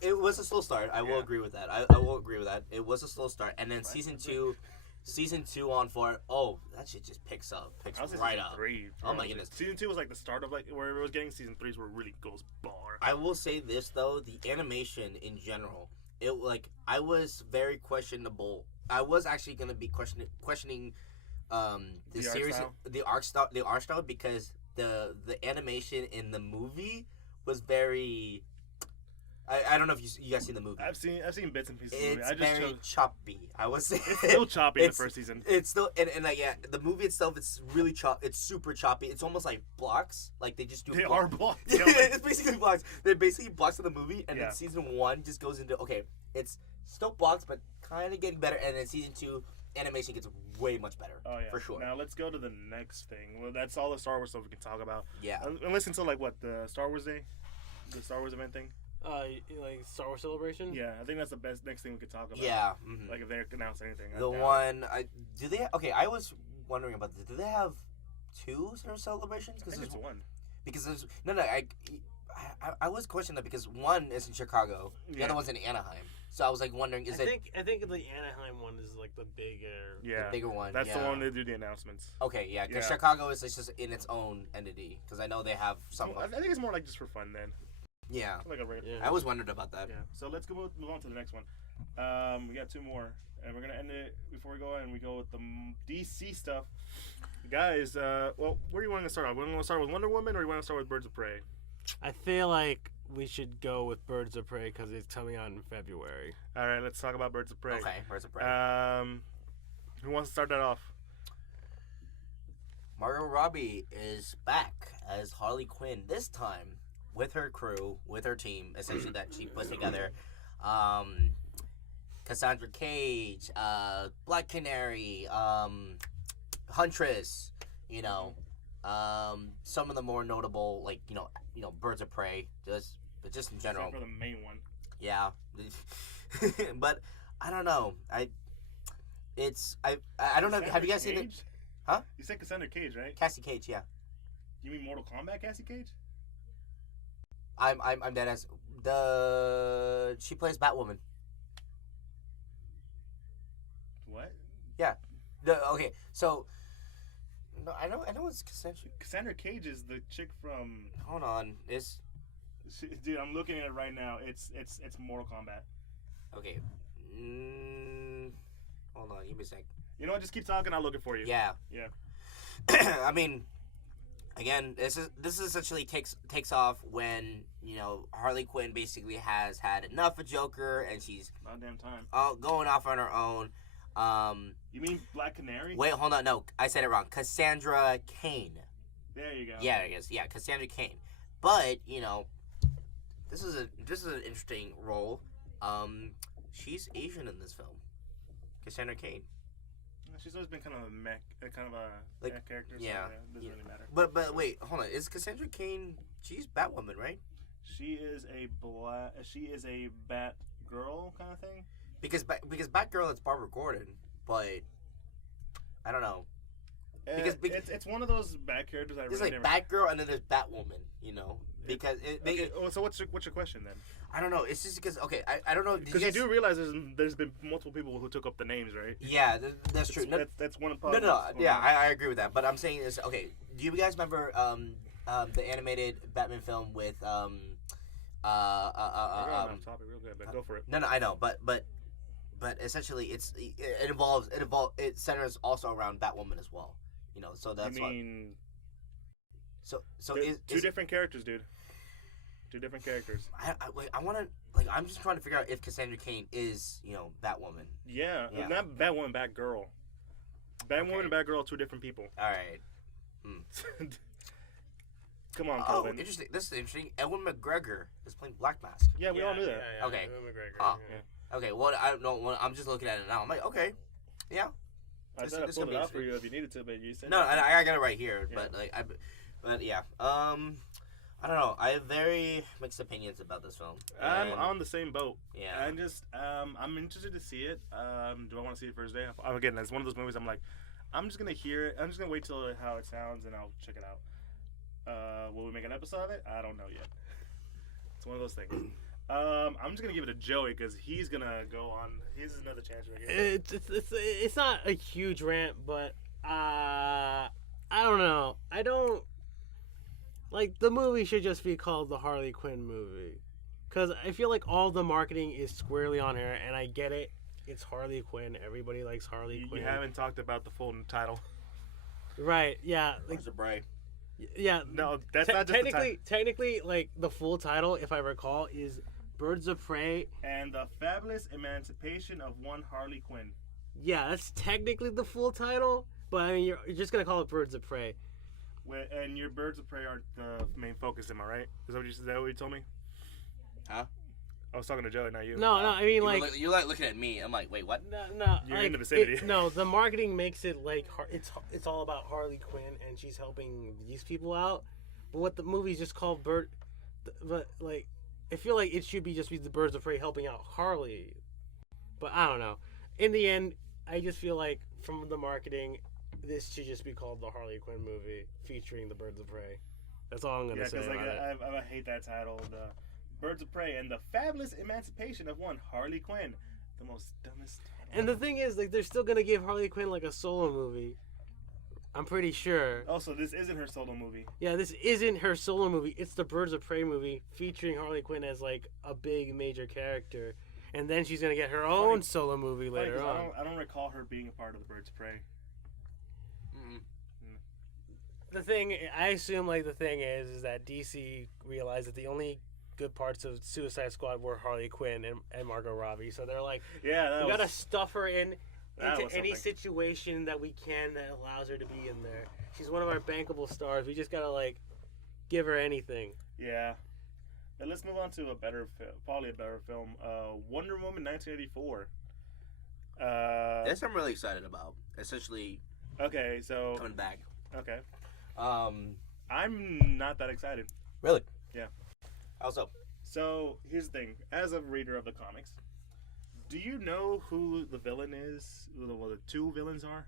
It was a slow start. I will agree with that. I will agree with that. It was a slow start, and then season two on forward. Oh, that shit just picks right up. 3, oh my goodness. Season 2 was like the start of like where it was getting. Season 3 is where it really goes bar. I will say this though, the animation in general, I was very questionable. I was actually gonna be questioning the series, the art style, because the animation in the movie was very. I don't know if you guys seen the movie. I've seen bits and pieces. It's of the movie. very choppy. I would say it's still choppy in the first season. It's still the movie itself. It's really choppy. It's super choppy. It's almost like blocks. Like they just do. They are blocks. It's basically blocks. They're basically blocks of the movie, and then season 1 just goes into it's still blocks, but kind of getting better, and then season 2 animation gets way much better. Oh yeah, for sure. Now let's go to the next thing. Well, that's all the Star Wars stuff we can talk about. Yeah. Unless until the Star Wars Day, the Star Wars event thing. Like Star Wars Celebration? Yeah, I think that's the next thing we could talk about. Yeah. Mm-hmm. Like if they announce anything. I was wondering about this. Do they have 2 Star Celebrations? I think it's 1. Because there's I was questioning that because 1 is in Chicago, the other one's in Anaheim. So I was like wondering, I think the Anaheim one is like the bigger one. That's the one they do the announcements. Okay, yeah, because Chicago is just in its own entity. Because I know they have some. I think it's more like just for fun then. Yeah. I was wondering about that. Yeah. So let's move on to the next one. We got 2 more, and we're gonna end it before we go. And we go with the DC stuff, guys. Well, where do you want to start off? We want to start with Wonder Woman, or you want to start with Birds of Prey? I feel like we should go with Birds of Prey because it's coming out in February. All right, let's talk about Birds of Prey. Okay, Birds of Prey. Who wants to start that off? Margot Robbie is back as Harley Quinn, this time with her crew, with her team, essentially that she put together. Cassandra Cage, Black Canary, Huntress, you know, some of the more notable, like, you know, Birds of Prey, just in general. Except for the main one. Yeah. But I don't know. I don't know. Have you guys seen it? Huh? You said Cassandra Cage, right? Cassie Cage, yeah. You mean Mortal Kombat Cassie Cage? I'm dead as she plays Batwoman. What? Yeah. Okay. So no, I know it's Cassandra. Cassandra Cage is the chick from. Hold on. Dude, I'm looking at it right now. It's Mortal Kombat. Okay. Hold on. Give me a sec. You know what? Just keep talking. I'll look it for you. Yeah. Yeah. I mean, again, this essentially takes off when, you know, Harley Quinn basically has had enough of Joker and she's about damn time going off on her own. You mean Black Canary? Wait, hold on. No, I said it wrong. Cassandra Cain. There you go. Yeah, I guess. Yeah, Cassandra Cain. But, you know, this is an interesting role. She's Asian in this film. Cassandra Cain. She's always been kind of a mech, kind of a like, character. So yeah, doesn't really matter. But wait, hold on. Is Cassandra Cain? She's Batwoman, right? She is a Bat girl kind of thing. Because Batgirl, it's Barbara Gordon, but I don't know. Because it's one of those Bat characters I there's really like never... Batgirl and then there's Batwoman, you know. Because so what's your question then? I don't know. It's just because I don't know. Because you do realize there's been multiple people who took up the names, right? Yeah, that's true. That's one of the No. Yeah, I agree with that. But I'm saying is okay. Do you guys remember the animated Batman film with We're going off topic real good, but go for it. No, I know, but essentially it centers also around Batwoman as well. You know, so that's you mean. So two different characters, dude. Two different characters. I want to I'm just trying to figure out if Cassandra Cain is, you know, Batwoman. Yeah. Not Batwoman, Batgirl. Batwoman and Batgirl are two different people. All right. Come on, Calvin. Oh, interesting. This is interesting. Ewan McGregor is playing Black Mask. Yeah, we all knew that. Yeah, okay. Ewan McGregor. Yeah. Okay. Well, I don't know. I'm just looking at it now. I'm like, okay. Yeah. I said I pulled it out for you if you needed to, but you said no. I got it right here. Yeah. But yeah. I don't know. I have very mixed opinions about this film. I'm on the same boat. Yeah. I'm just I'm interested to see it. Do I want to see it first day? Again, that's one of those movies. I'm like, I'm just gonna hear it. I'm just gonna wait till how it sounds and I'll check it out. Will we make an episode of it? I don't know yet. It's one of those things. I'm just gonna give it to Joey because he's gonna go on. Here's another chance right here. It's not a huge rant, but I don't know. I don't like the movie should just be called the Harley Quinn movie because I feel like all the marketing is squarely on her, and I get it. It's Harley Quinn. Everybody likes Harley Quinn. You haven't talked about the full title, right? Yeah, like Birds of Prey. Yeah, no, that's not just technically, like the full title, if I recall, is Birds of Prey and the Fabulous Emancipation of One Harley Quinn. Yeah, that's technically the full title, but I mean, you're just gonna call it Birds of Prey. And your Birds of Prey aren't the main focus, am I right? Is that what you told me? Huh? I was talking to Joey, not you. No, I mean you're like looking at me. I'm like, wait, what? No. You're in the vicinity. No, the marketing makes it like it's all about Harley Quinn and she's helping these people out. But what the movie's just called but like, I feel like it should be the Birds of Prey helping out Harley. But I don't know. In the end, I just feel like from the marketing, this should just be called the Harley Quinn movie featuring the Birds of Prey. That's all I'm gonna say. Yeah, because I hate that title. The Birds of Prey and the Fabulous Emancipation of One Harley Quinn, the most dumbest. And the thing is, like, they're still gonna give Harley Quinn like a solo movie. I'm pretty sure. Oh, so this isn't her solo movie? Yeah, this isn't her solo movie. It's the Birds of Prey movie featuring Harley Quinn as like a big major character, and then she's gonna get her own solo movie later on. I don't recall her being a part of the Birds of Prey. I assume like the thing is that DC realized that the only good parts of Suicide Squad were Harley Quinn and Margot Robbie. So they're like, Yeah, we gotta stuff her into any something. situation that we can that allows her to be in there. She's one of our bankable stars. We just gotta like give her anything. Yeah. And let's move on to probably a better film. Wonder Woman 1984. This I'm really excited about. Essentially, Okay, so coming back. okay, I'm I'm not that excited. really. Yeah. Also, So here's the thing: as a reader of the comics, do you know who the villain is? Well, the two villains are.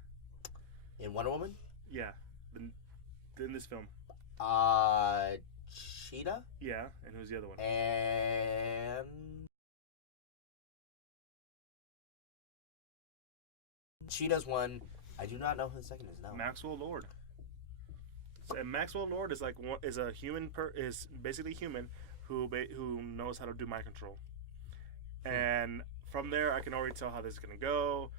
in Wonder Woman, Yeah, in this film. Cheetah Yeah, and who's the other one? and Cheetah's one. I do not know who the second is now. Maxwell Lord. And Maxwell Lord is is a human is basically human who knows how to do mind control. And from there, I can already tell how this is gonna go,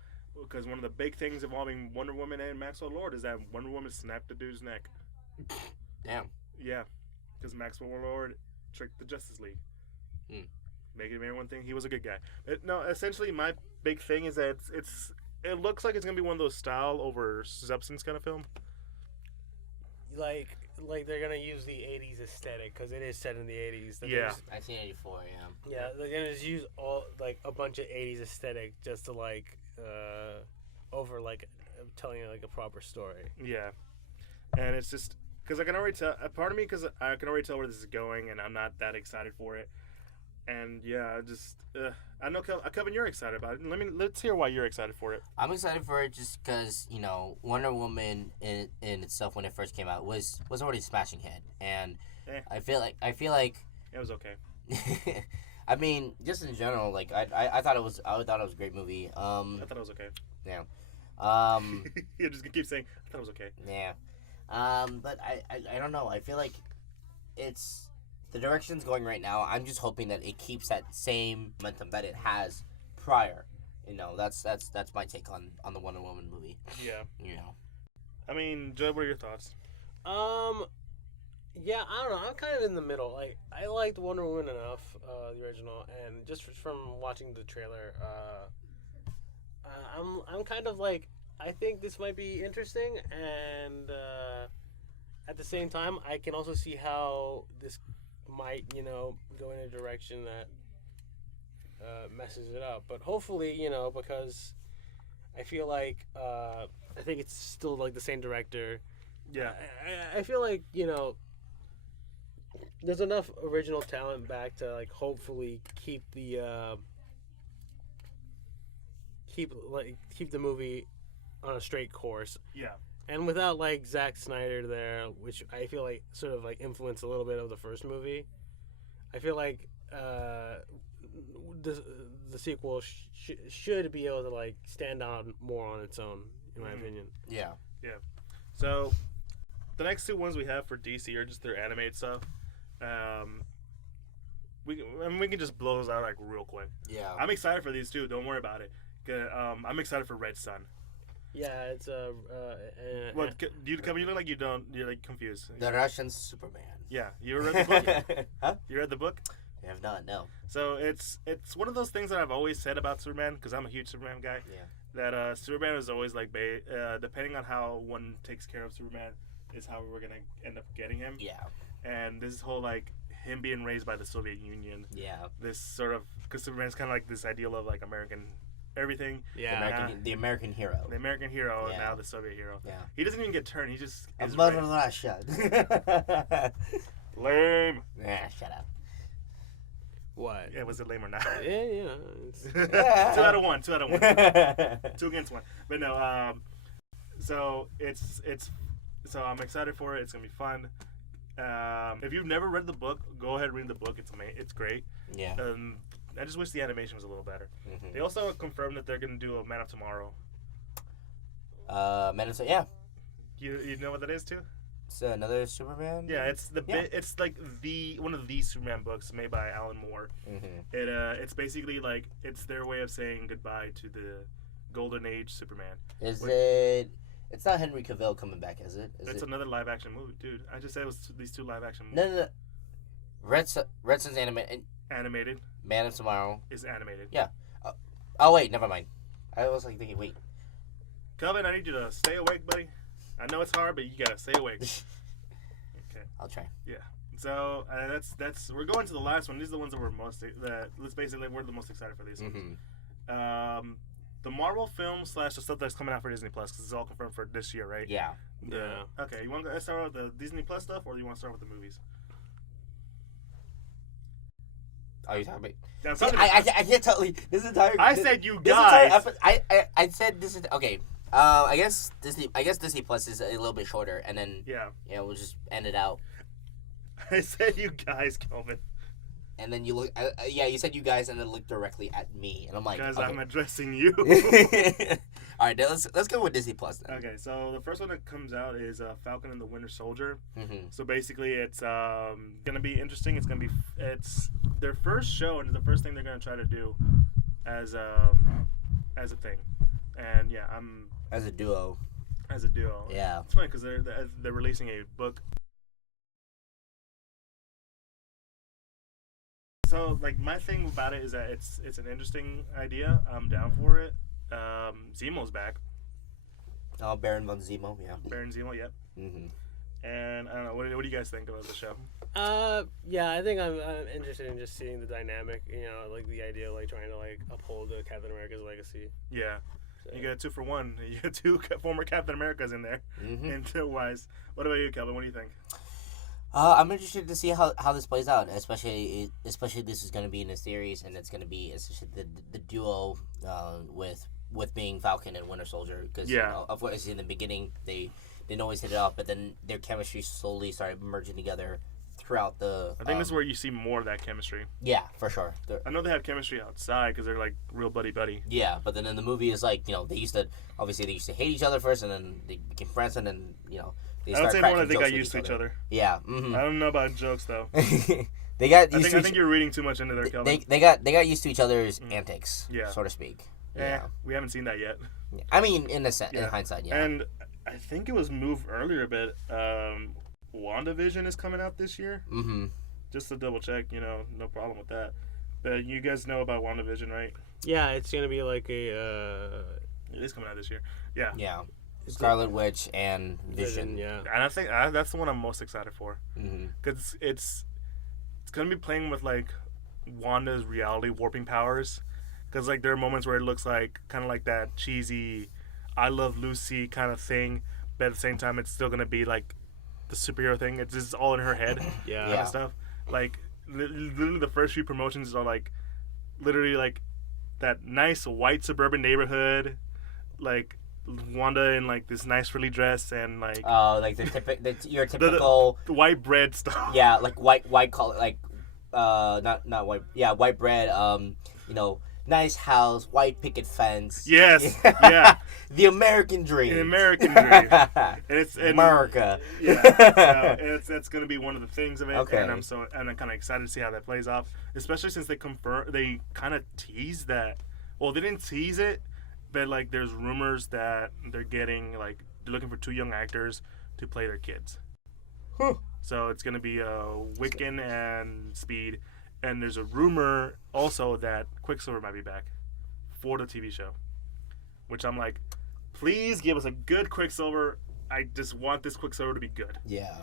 because one of the big things involving Wonder Woman and Maxwell Lord is that Wonder Woman snapped the dude's neck. Damn. Yeah, because Maxwell Lord tricked the Justice League, making everyone think he was a good guy. No, essentially, my big thing is that it looks like it's gonna be one of those style over substance kind of film. Like they're gonna use the '80s aesthetic because it is set in the '80s. Yeah. 1984. Yeah. Yeah, they're gonna just use all like a bunch of '80s aesthetic just to like over like telling like a proper story. Yeah, and it's just because I can already tell. Part of me, because I can already tell where this is going, and I'm not that excited for it. And yeah, I know Kevin, you're excited about it. Let's hear why you're excited for it. I'm excited for it just because Wonder Woman in itself when it first came out was already a smashing hit, and I feel like It was okay. I mean, just in general, like I thought it was a great movie. I thought it was okay. Yeah. You're just gonna keep saying I thought it was okay. Yeah. But I don't know. I feel like it's the direction's going right now. I'm just hoping that it keeps that same momentum that it has prior. That's my take on the Wonder Woman movie. Yeah. You know. I mean, Joe, what are your thoughts? Yeah, I don't know. I'm kind of in the middle. Like, I liked Wonder Woman enough, the original, and just from watching the trailer, I'm kind of like, I think this might be interesting, and at the same time, I can also see how this might, go in a direction that messes it up. But hopefully, because I feel like I think it's still like the same director. Yeah. I feel like there's enough original talent back to like hopefully keep the keep the movie on a straight course. Yeah. And without like Zack Snyder there, which I feel like sort of like influenced a little bit of the first movie, I feel like the sequel should be able to like stand out more on its own, in my opinion. Yeah. Yeah. So the next two ones we have for DC are just their animated stuff. We can just blow those out like real quick. Yeah. I'm excited for these two. Don't worry about it. I'm excited for Red Sun. Yeah, it's What? Kevin, you look like you're like confused. The Russian Superman. Yeah, you read the book. Huh? You read the book. I have not. No. So it's one of those things that I've always said about Superman, because I'm a huge Superman guy. Yeah. That Superman is always like depending on how one takes care of Superman is how we're gonna end up getting him. Yeah. And this whole like him being raised by the Soviet Union. Yeah. This sort of, because Superman's kind of like this ideal of like American everything. yeah. The American hero. The American hero, and Yeah. now the Soviet hero. Yeah. He doesn't even get turned. He just A is mother raised. Russia. Lame. Nah, shut up. What? Yeah, was it lame or not? Yeah, it's, 2 out of 1. 2 out of 1. 2 against 1. But no. So so I'm excited for it. It's gonna be fun. If you've never read the book, go ahead and read the book. It's great. Yeah. I just wish the animation was a little better. Mm-hmm. They also confirmed that they're gonna do a Man of Tomorrow. Yeah. You know what that is too? It's another Superman. Yeah, it's Yeah. it's like one of the Superman books made by Alan Moore. Mm-hmm. It's basically like it's their way of saying goodbye to the Golden Age Superman. It's not Henry Cavill coming back, is it? It's another live action movie, dude. I just said it was these two live action movies. No. Red Son's animated. Animated. Man of Tomorrow is animated. Yeah. Oh wait, never mind. I was like thinking, wait. Kelvin, I need you to stay awake, buddy. I know it's hard, but you gotta stay awake. Okay. I'll try. Yeah. So that's we're going to the last one. These are the ones that we're let's basically we're the most excited for these ones. The Marvel film / the stuff that's coming out for Disney Plus because it's all confirmed for this year, right? Yeah. Yeah. Okay. You want to start with the Disney Plus stuff, or do you want to start with the movies? Are you talking about? Yeah, I can't tell you. This entire. I said you guys. I said this is okay. I guess Disney Plus is a little bit shorter, and then we'll just end it out. I said you guys, Kelvin. And then you look, you said you guys, and then look directly at me, and I'm like, because okay. I'm addressing you. All right, then let's go with Disney Plus then. Okay, so the first one that comes out is Falcon and the Winter Soldier. Mm-hmm. So basically, it's gonna be interesting. It's their first show, and it's the first thing they're gonna try to do as a thing. And yeah, as a duo. Yeah, it's funny because they're releasing a book. So, like, my thing about it is that it's an interesting idea. I'm down for it. Zemo's back. Oh, Baron von Zemo, yeah. Baron Zemo, yep. Mm-hmm. And I don't know, what do you guys think about the show? Yeah, I think I'm interested in just seeing the dynamic. You know, like the idea of like trying to like uphold Captain America's legacy. Yeah. So. You got 2 for 1. You got 2 former Captain Americas in there. Mm-hmm. Wise. What about you, Kelvin? What do you think? I'm interested to see how this plays out, especially this is going to be in a series, and it's going to be especially the duo with being Falcon and Winter Soldier, because of course in the beginning they didn't always hit it off, but then their chemistry slowly started merging together throughout the. I think this is where you see more of that chemistry. Yeah, for sure. I know they have chemistry outside because they're like real buddy. Yeah, but then in the movie is like they used to hate each other first, and then they became friends, and then I don't say more than they got used to each other. Yeah. Mm-hmm. I don't know about jokes though. They got. I think you're reading too much into their Kelvin. They got used to each other's antics, so to speak. Yeah. We haven't seen that yet. I mean, in hindsight, yeah. And I think it was moved earlier a bit. WandaVision is coming out this year. Mm-hmm. Just to double check, no problem with that. But you guys know about WandaVision, right? Yeah, it's gonna be like a. It is coming out this year. Yeah. Yeah. Scarlet Witch and Vision. Yeah. And I think that's the one I'm most excited for. Because it's going to be playing with, like, Wanda's reality warping powers. Because, like, there are moments where it looks like kind of like that cheesy I Love Lucy kind of thing. But at the same time, it's still going to be, like, the superhero thing. It's just all in her head. Yeah. Kind of stuff. Like, literally the first few promotions are, like, literally, like, that nice white suburban neighborhood. Like, Wanda in like this nice frilly dress and like like your typical the white bread stuff. Yeah, like white collar, like not white. Yeah, white bread. Nice house, white picket fence. Yes, yeah. The American dream. The American dream. It's America. Yeah, it's gonna be one of the things of it. Okay. And I'm kind of excited to see how that plays off, especially since they kind of teased that. Well, they didn't tease it. But like, there's rumors that they're looking for 2 young actors to play their kids. Huh. So it's gonna be Wiccan and Speed, and there's a rumor also that Quicksilver might be back for the TV show. Which I'm like, please give us a good Quicksilver. I just want this Quicksilver to be good. Yeah.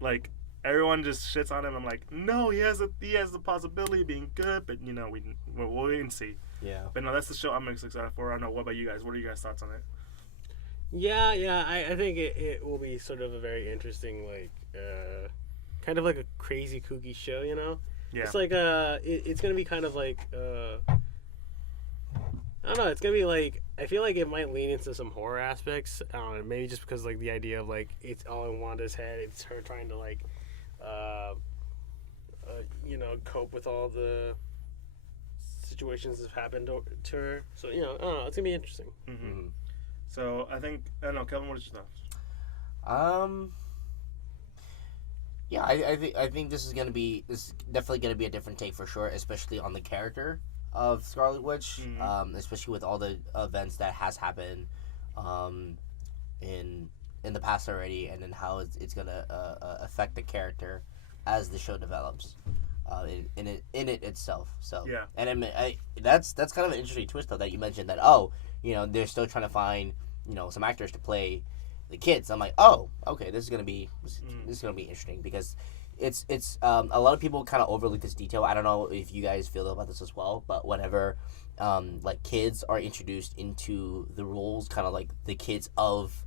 Like, everyone just shits on him. I'm like, no, he has the possibility of being good, but we'll wait and see. Yeah. But no, that's the show I'm excited for. I don't know. What about you guys? What are you guys' thoughts on it? Yeah. I think it will be sort of a very interesting, like, kind of like a crazy, kooky show, Yeah. It's like, it's going to be kind of like, I don't know. It's going to be like, I feel like it might lean into some horror aspects. I don't know. Maybe just because, like, the idea of, like, it's all in Wanda's head. It's her trying to, like, cope with all the situations that have happened to her. So, I don't know. It's going to be interesting. Mm-hmm. So, I don't know, Kevin, what is your thoughts? Yeah, I think this is definitely gonna be a different take for sure, especially on the character of Scarlet Witch, especially with all the events that has happened, in the past already, and then how it's gonna affect the character, as the show develops, in it itself. So Yeah. and I mean, that's kind of an interesting twist though that you mentioned that they're still trying to find some actors to play the kids. I'm like, oh, okay, this is gonna be interesting because it's a lot of people kind of overlook this detail. I don't know if you guys feel about this as well, but whenever like kids are introduced into the roles, kind of like the kids of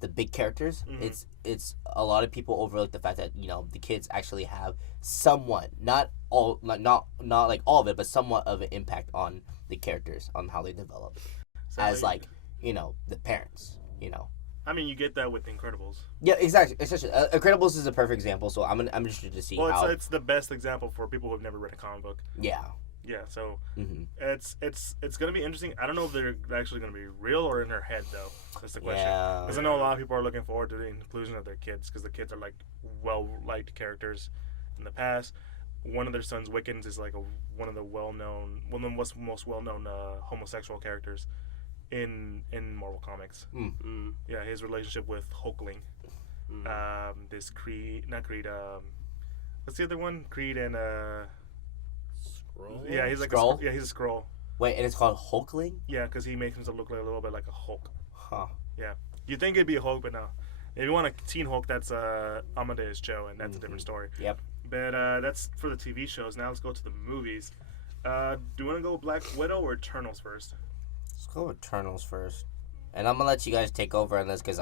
the big characters, it's a lot of people overlook the fact that the kids actually have somewhat, not like all of it, but somewhat of an impact on the characters, on how they develop as like the parents. I mean, you get that with Incredibles. Yeah, exactly. Especially Incredibles is a perfect example. So I'm interested to see how. It's the best example for people who have never read a comic book. Yeah. Yeah, so it's gonna be interesting. I don't know if they're actually gonna be real or in their head though. That's the question. Because I know a lot of people are looking forward to the inclusion of their kids because the kids are like well-liked characters in the past. One of their sons, Wickens, is like one of the most well-known homosexual characters in Marvel Comics. Yeah, his relationship with Hulkling. This Creed, not Creed. What's the other one? Creed and Skrull? Yeah, he's like Skrull? he's a Skrull. Wait, and it's called Hulkling? Yeah, because he makes himself look like a little bit like a Hulk. Huh. Yeah, you think it'd be a Hulk, but no. If you want a teen Hulk, that's Amadeus Cho, and that's a different story. Yep. But that's for the TV shows. Now let's go to the movies. Do you want to go Black Widow or Eternals first? Let's go with Eternals first, and I'm gonna let you guys take over on this because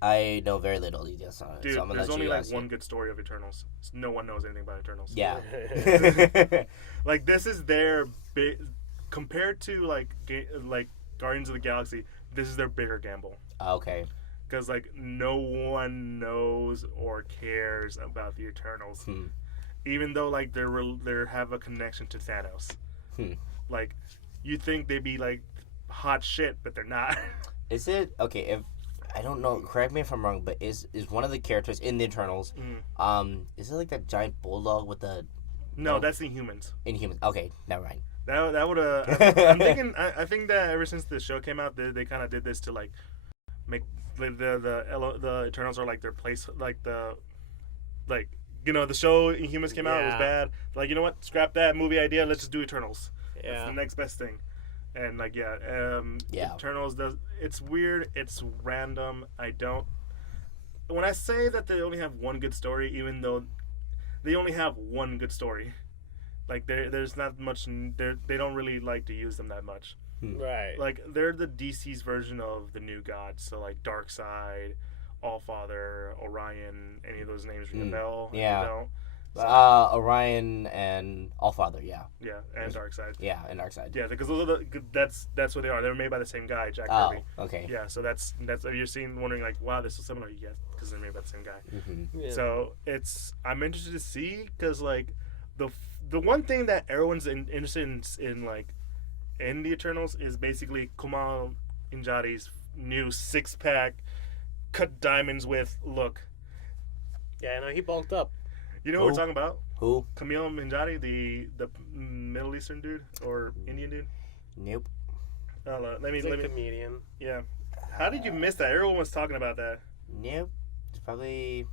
I know very little details on it. Dude, so I'm gonna there's let only you like guys one good story of Eternals. No one knows anything about Eternals. Yeah. Like this is their big compared to like Guardians of the Galaxy. This is their bigger gamble. Okay. Because like no one knows or cares about the Eternals, even though like they have a connection to Thanos. Like you think they'd be like hot shit, but they're not. Is it okay? If I don't know, correct me if I'm wrong, but is one of the characters in the Eternals, is it like that giant bulldog with the? No, that's Inhumans. Inhumans. Okay, never mind. That would I'm thinking. I think that ever since the show came out, they kind of did this to like make the Eternals are like their place, like the the show Inhumans came out, it was bad. Like, you know what? Scrap that movie idea. Let's just do Eternals. Yeah. That's the next best thing. And like Yeah. Eternals it's weird. It's random. When I say that they only have one good story, even though they only have one good story, like there's not much. They don't really like to use them that much. Right. Like they're the DC's version of the new gods. So like Darkseid, Allfather, Orion, any of those names ring a bell? Yeah. You know? Orion and Allfather. Yeah. Yeah, and Darkseid. Yeah, and Darkseid. Yeah, because those are that's what they are. They were made by the same guy, Jack Oh, Kirby. okay. Yeah, so that's if you're seeing wondering like, wow, this is similar. Yes, because they're made by the same guy. Yeah. So I'm interested to see because like the one thing that everyone's interested in like in the Eternals is basically Kumail Nanjiani's new 6-pack cut diamonds with look. Yeah, no, he bulked up. You know what we're talking about? Who? Kumail Nanjiani, the Middle Eastern dude or Indian dude. Nope. Let me He's a comedian. Yeah. How did you miss that? Everyone was talking about that. Nope. It's probably.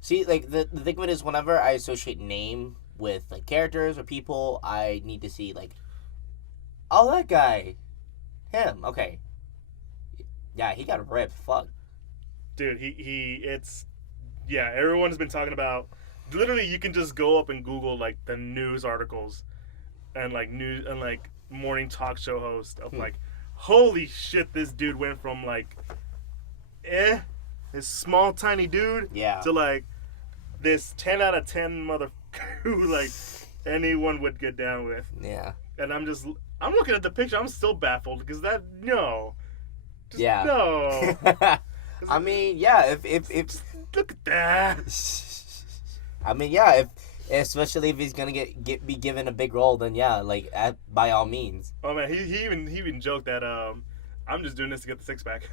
See, like the thing of it is, whenever I associate name with like characters or people, I need to see like, oh, that guy, him. Okay. Yeah, he got ripped. Fuck. Dude, everyone's been talking about. Literally, you can just go up and Google like the news articles, and like news and like morning talk show host of like, holy shit, this dude went from like, this small tiny dude, to like this 10 out of 10 motherfucker who like anyone would get down with. Yeah. And I'm looking at the picture. I'm still baffled because no. I mean, yeah. If look at that. I mean, yeah. Especially if he's gonna be given a big role, then yeah, like by all means. Oh man, he even joked that I'm just doing this to get the 6-pack.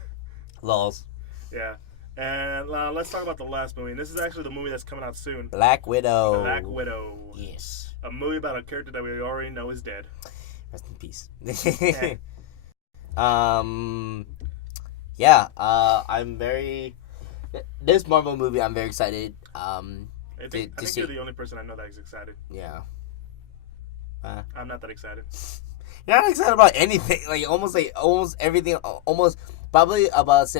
Lols. Yeah. And let's talk about the last movie. And this is actually the movie that's coming out soon. Black Widow. Black Widow. Yes. A movie about a character that we already know is dead. Rest in peace. Yeah. I'm very. This Marvel movie, I'm very excited. I think you're the only person I know that is excited. Yeah. I'm not that excited. You're not excited about anything. Almost everything. Almost probably about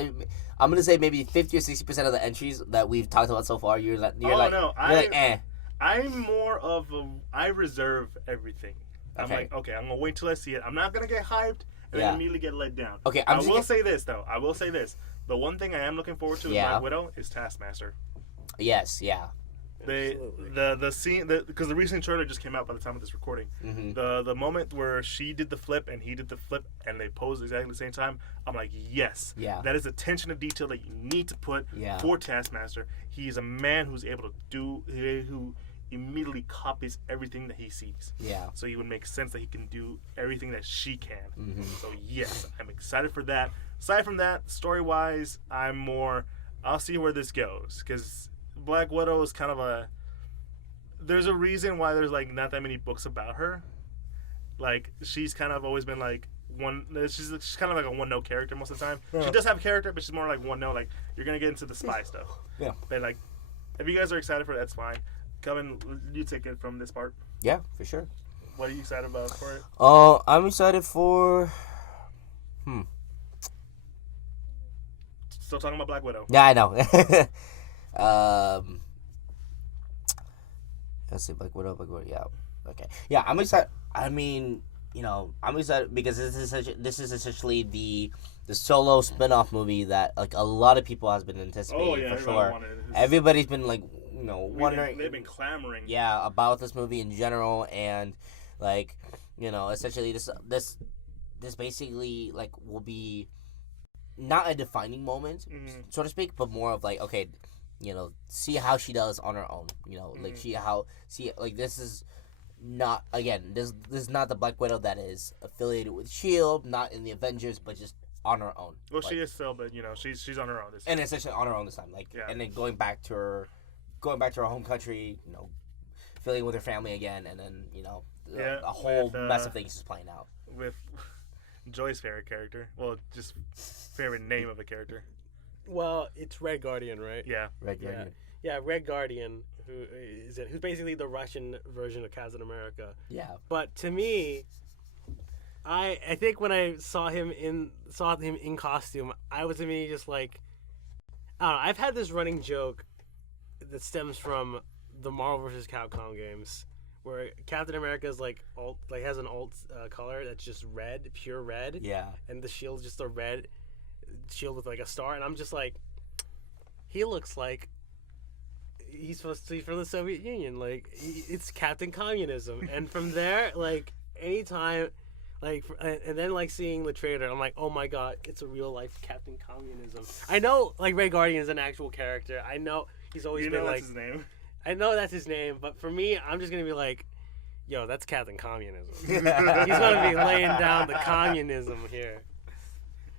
I'm gonna say maybe 50 or 60% of the entries that we've talked about so far. You're like eh. I'm more of I reserve everything. I'm Okay. like, okay, I'm gonna wait till I see it. I'm not gonna get hyped and then immediately get let down. Okay, I will say this though. The one thing I am looking forward to with Black Widow is Taskmaster. Yes. Yeah. The scene because the recent trailer just came out by the time of this recording. Mm-hmm. The moment where she did the flip and he did the flip and they posed exactly the same time, I'm like, yes, that is attention to detail that you need to put for Taskmaster. He is a man who's able to who immediately copies everything that he sees. Yeah. So it would make sense that he can do everything that she can. Mm-hmm. So yes, I'm excited for that. Aside from that, story wise, I'll see where this goes because Black Widow is kind of there's a reason why there's like not that many books about her. Like she's kind of always been like she's kind of like a one-note character most of the time. She does have a character, but she's more like one-note. Like you're gonna get into the spy stuff. Yeah. But like, if you guys are excited for it, that's fine. Come and you take it from this part. Yeah, for sure. What are you excited about for it? I'm excited for. Still talking about Black Widow. Yeah, I know. Let's see, Black Widow. Yeah. Okay. Yeah, I'm excited. I mean, I'm excited because this is essentially the solo spin-off movie that like a lot of people has been anticipating for sure. Everybody's been like, wondering. They've been clamoring. Yeah, about this movie in general, and like, essentially this basically like will be not a defining moment, so to speak, but more of like, okay, see how she does on her own. Like this is not, again, this is not the Black Widow that is affiliated with S.H.I.E.L.D., not in the Avengers, but just on her own. Well, she is still, but she's on her own this time. And essentially on her own this time, and then going back to her home country, affiliating with her family again, and then a whole mess of things is playing out with Joy's favorite character. Well, just favorite name of a character. Well, it's Red Guardian, right? Yeah. Red Guardian. Yeah, Red Guardian, who's basically the Russian version of Captain America. Yeah. But to me, I think when I saw him in costume, I was immediately just like, I don't know. I've had this running joke that stems from the Marvel vs. Capcom games, where Captain America is has an alt color that's just red, pure red. Yeah. And the shield's just a red shield with like a star, and I'm just like, he looks like he's supposed to be from the Soviet Union. Like, it's Captain Communism. And from there, like, anytime, like, and then like seeing the trailer, I'm like, oh my god, it's a real life Captain Communism. I know, like, Red Guardian is an actual character. I know he's always been like, that's his name. I know that's his name, but for me, I'm just gonna be like, yo, that's Captain Communism. He's gonna be laying down the communism here.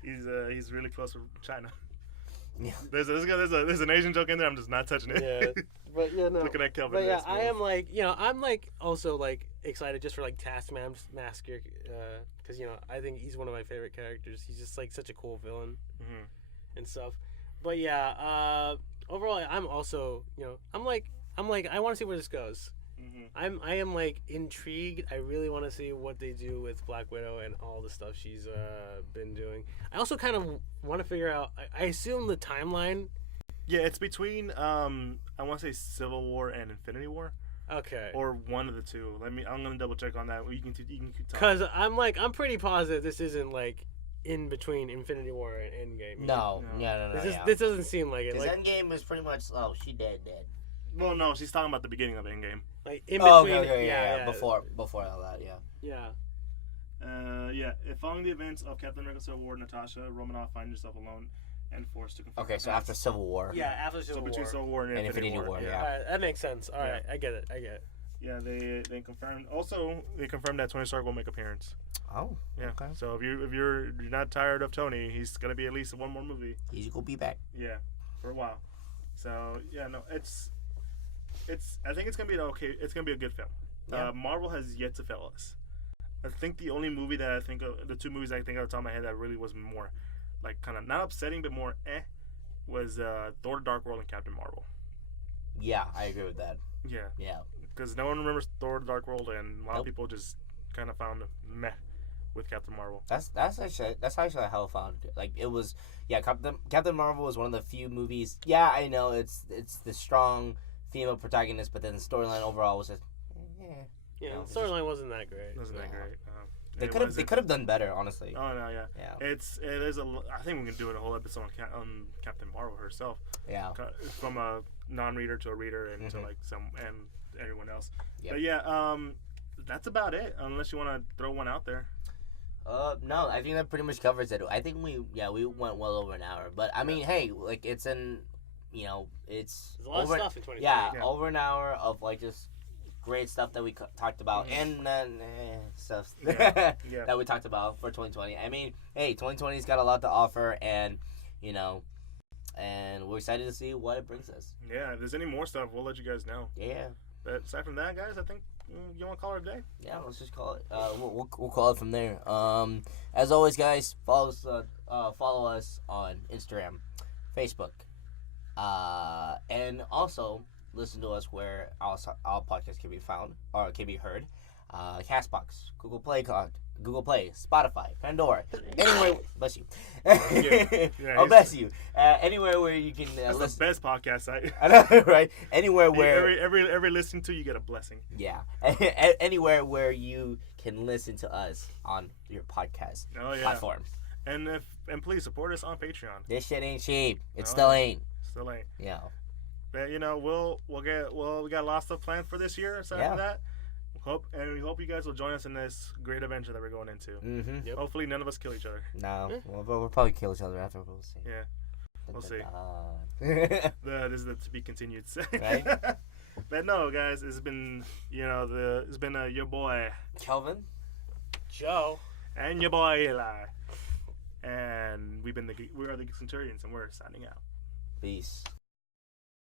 He's really close with China. Yeah. There's an Asian joke in there. I'm just not touching it. Yeah, but looking at Kelvin. But yeah, I am like, I'm like also like excited just for like Taskmaster, because I think he's one of my favorite characters. He's just like such a cool villain and stuff. But yeah, overall, I'm also I'm like I want to see where this goes. I am like intrigued. I really want to see what they do with Black Widow and all the stuff she's been doing. I also kind of want to figure out. I assume the timeline. Yeah, it's between I want to say Civil War and Infinity War. Okay. Or one of the two. I'm gonna double check on that. You can keep talking. Because I'm pretty positive this isn't like in between Infinity War and Endgame. No. This doesn't seem like it. Because like, Endgame is pretty much she dead. Well, no, she's talking about the beginning of Endgame. Like in between, yeah. Before all that, yeah. Following the events of Captain America: Civil War, Natasha Romanoff finds herself alone and forced to confront. Okay, so after Civil War. Yeah, after Civil War. Between Civil War and Infinity War. Yeah. All right, that makes sense. All right, I get it. Yeah, they confirmed. Also, they confirmed that Tony Stark will make an appearance. Oh, yeah. Okay. So if you're not tired of Tony, he's gonna be at least one more movie. He's gonna be back. Yeah, for a while. So yeah, no, I think it's gonna be It's gonna be a good film. Yeah. Marvel has yet to fail us. I think the only movie that I think of, the two movies I think off the top of my head that really was more, like, kind of not upsetting but more was Thor: Dark World and Captain Marvel. Yeah, I agree with that. Yeah. Yeah. Because no one remembers Thor: The Dark World, and a lot Nope. of people just kind of found meh with Captain Marvel. That's actually how I found it. Like it was, yeah. Captain Marvel was one of the few movies. Yeah, I know it's the strong female protagonist, but then the storyline overall was just. Yeah, No, the storyline wasn't that great. Wasn't that Yeah. great? They could have done better, honestly. Oh no, yeah. Yeah. I think we can do a whole episode on Captain Marvel herself, Yeah. from a non-reader to a reader and to Mhm. like and everyone else. Yep. But yeah, that's about it. Unless you want to throw one out there. No, I think that pretty much covers it. I think we went well over an hour, but I mean, hey, like it's it's There's a lot over, of stuff in 2020. yeah, Yeah. over an hour of like just great stuff that we talked about, and then stuff Yeah. Yeah. that we talked about for 2020. I mean, hey, 2020's got a lot to offer, and and we're excited to see what it brings us. Yeah. If there's any more stuff, we'll let you guys know. Yeah. But aside from that, guys, I think you want to call it a day. Yeah, let's just call it. We'll call it from there. As always, guys, follow us on Instagram, Facebook, and also listen to us where our podcasts can be found or can be heard. Castbox, Google Play, Spotify, Pandora. Anywhere, bless you. Yeah, Bless you. Anywhere where you can That's listen. the best podcast site. I know, right? Anywhere where every listening to you get a blessing. yeah, anywhere where you can listen to us on your podcast platforms. And please support us on Patreon. This shit ain't cheap. It No, still ain't. Still ain't. Yeah. But we got a lot of stuff planned for this year. Aside from that, we hope you guys will join us in this great adventure that we're going into. Mm-hmm. Yep. Hopefully, none of us kill each other. No, we'll probably kill each other after. We'll see. Yeah, we'll see. Right? This is the to be continued. Right? But no, guys, it's been your boy Kelvin. Joe. and your boy Eli, and we are the Geek Centurions, and we're signing out. Peace.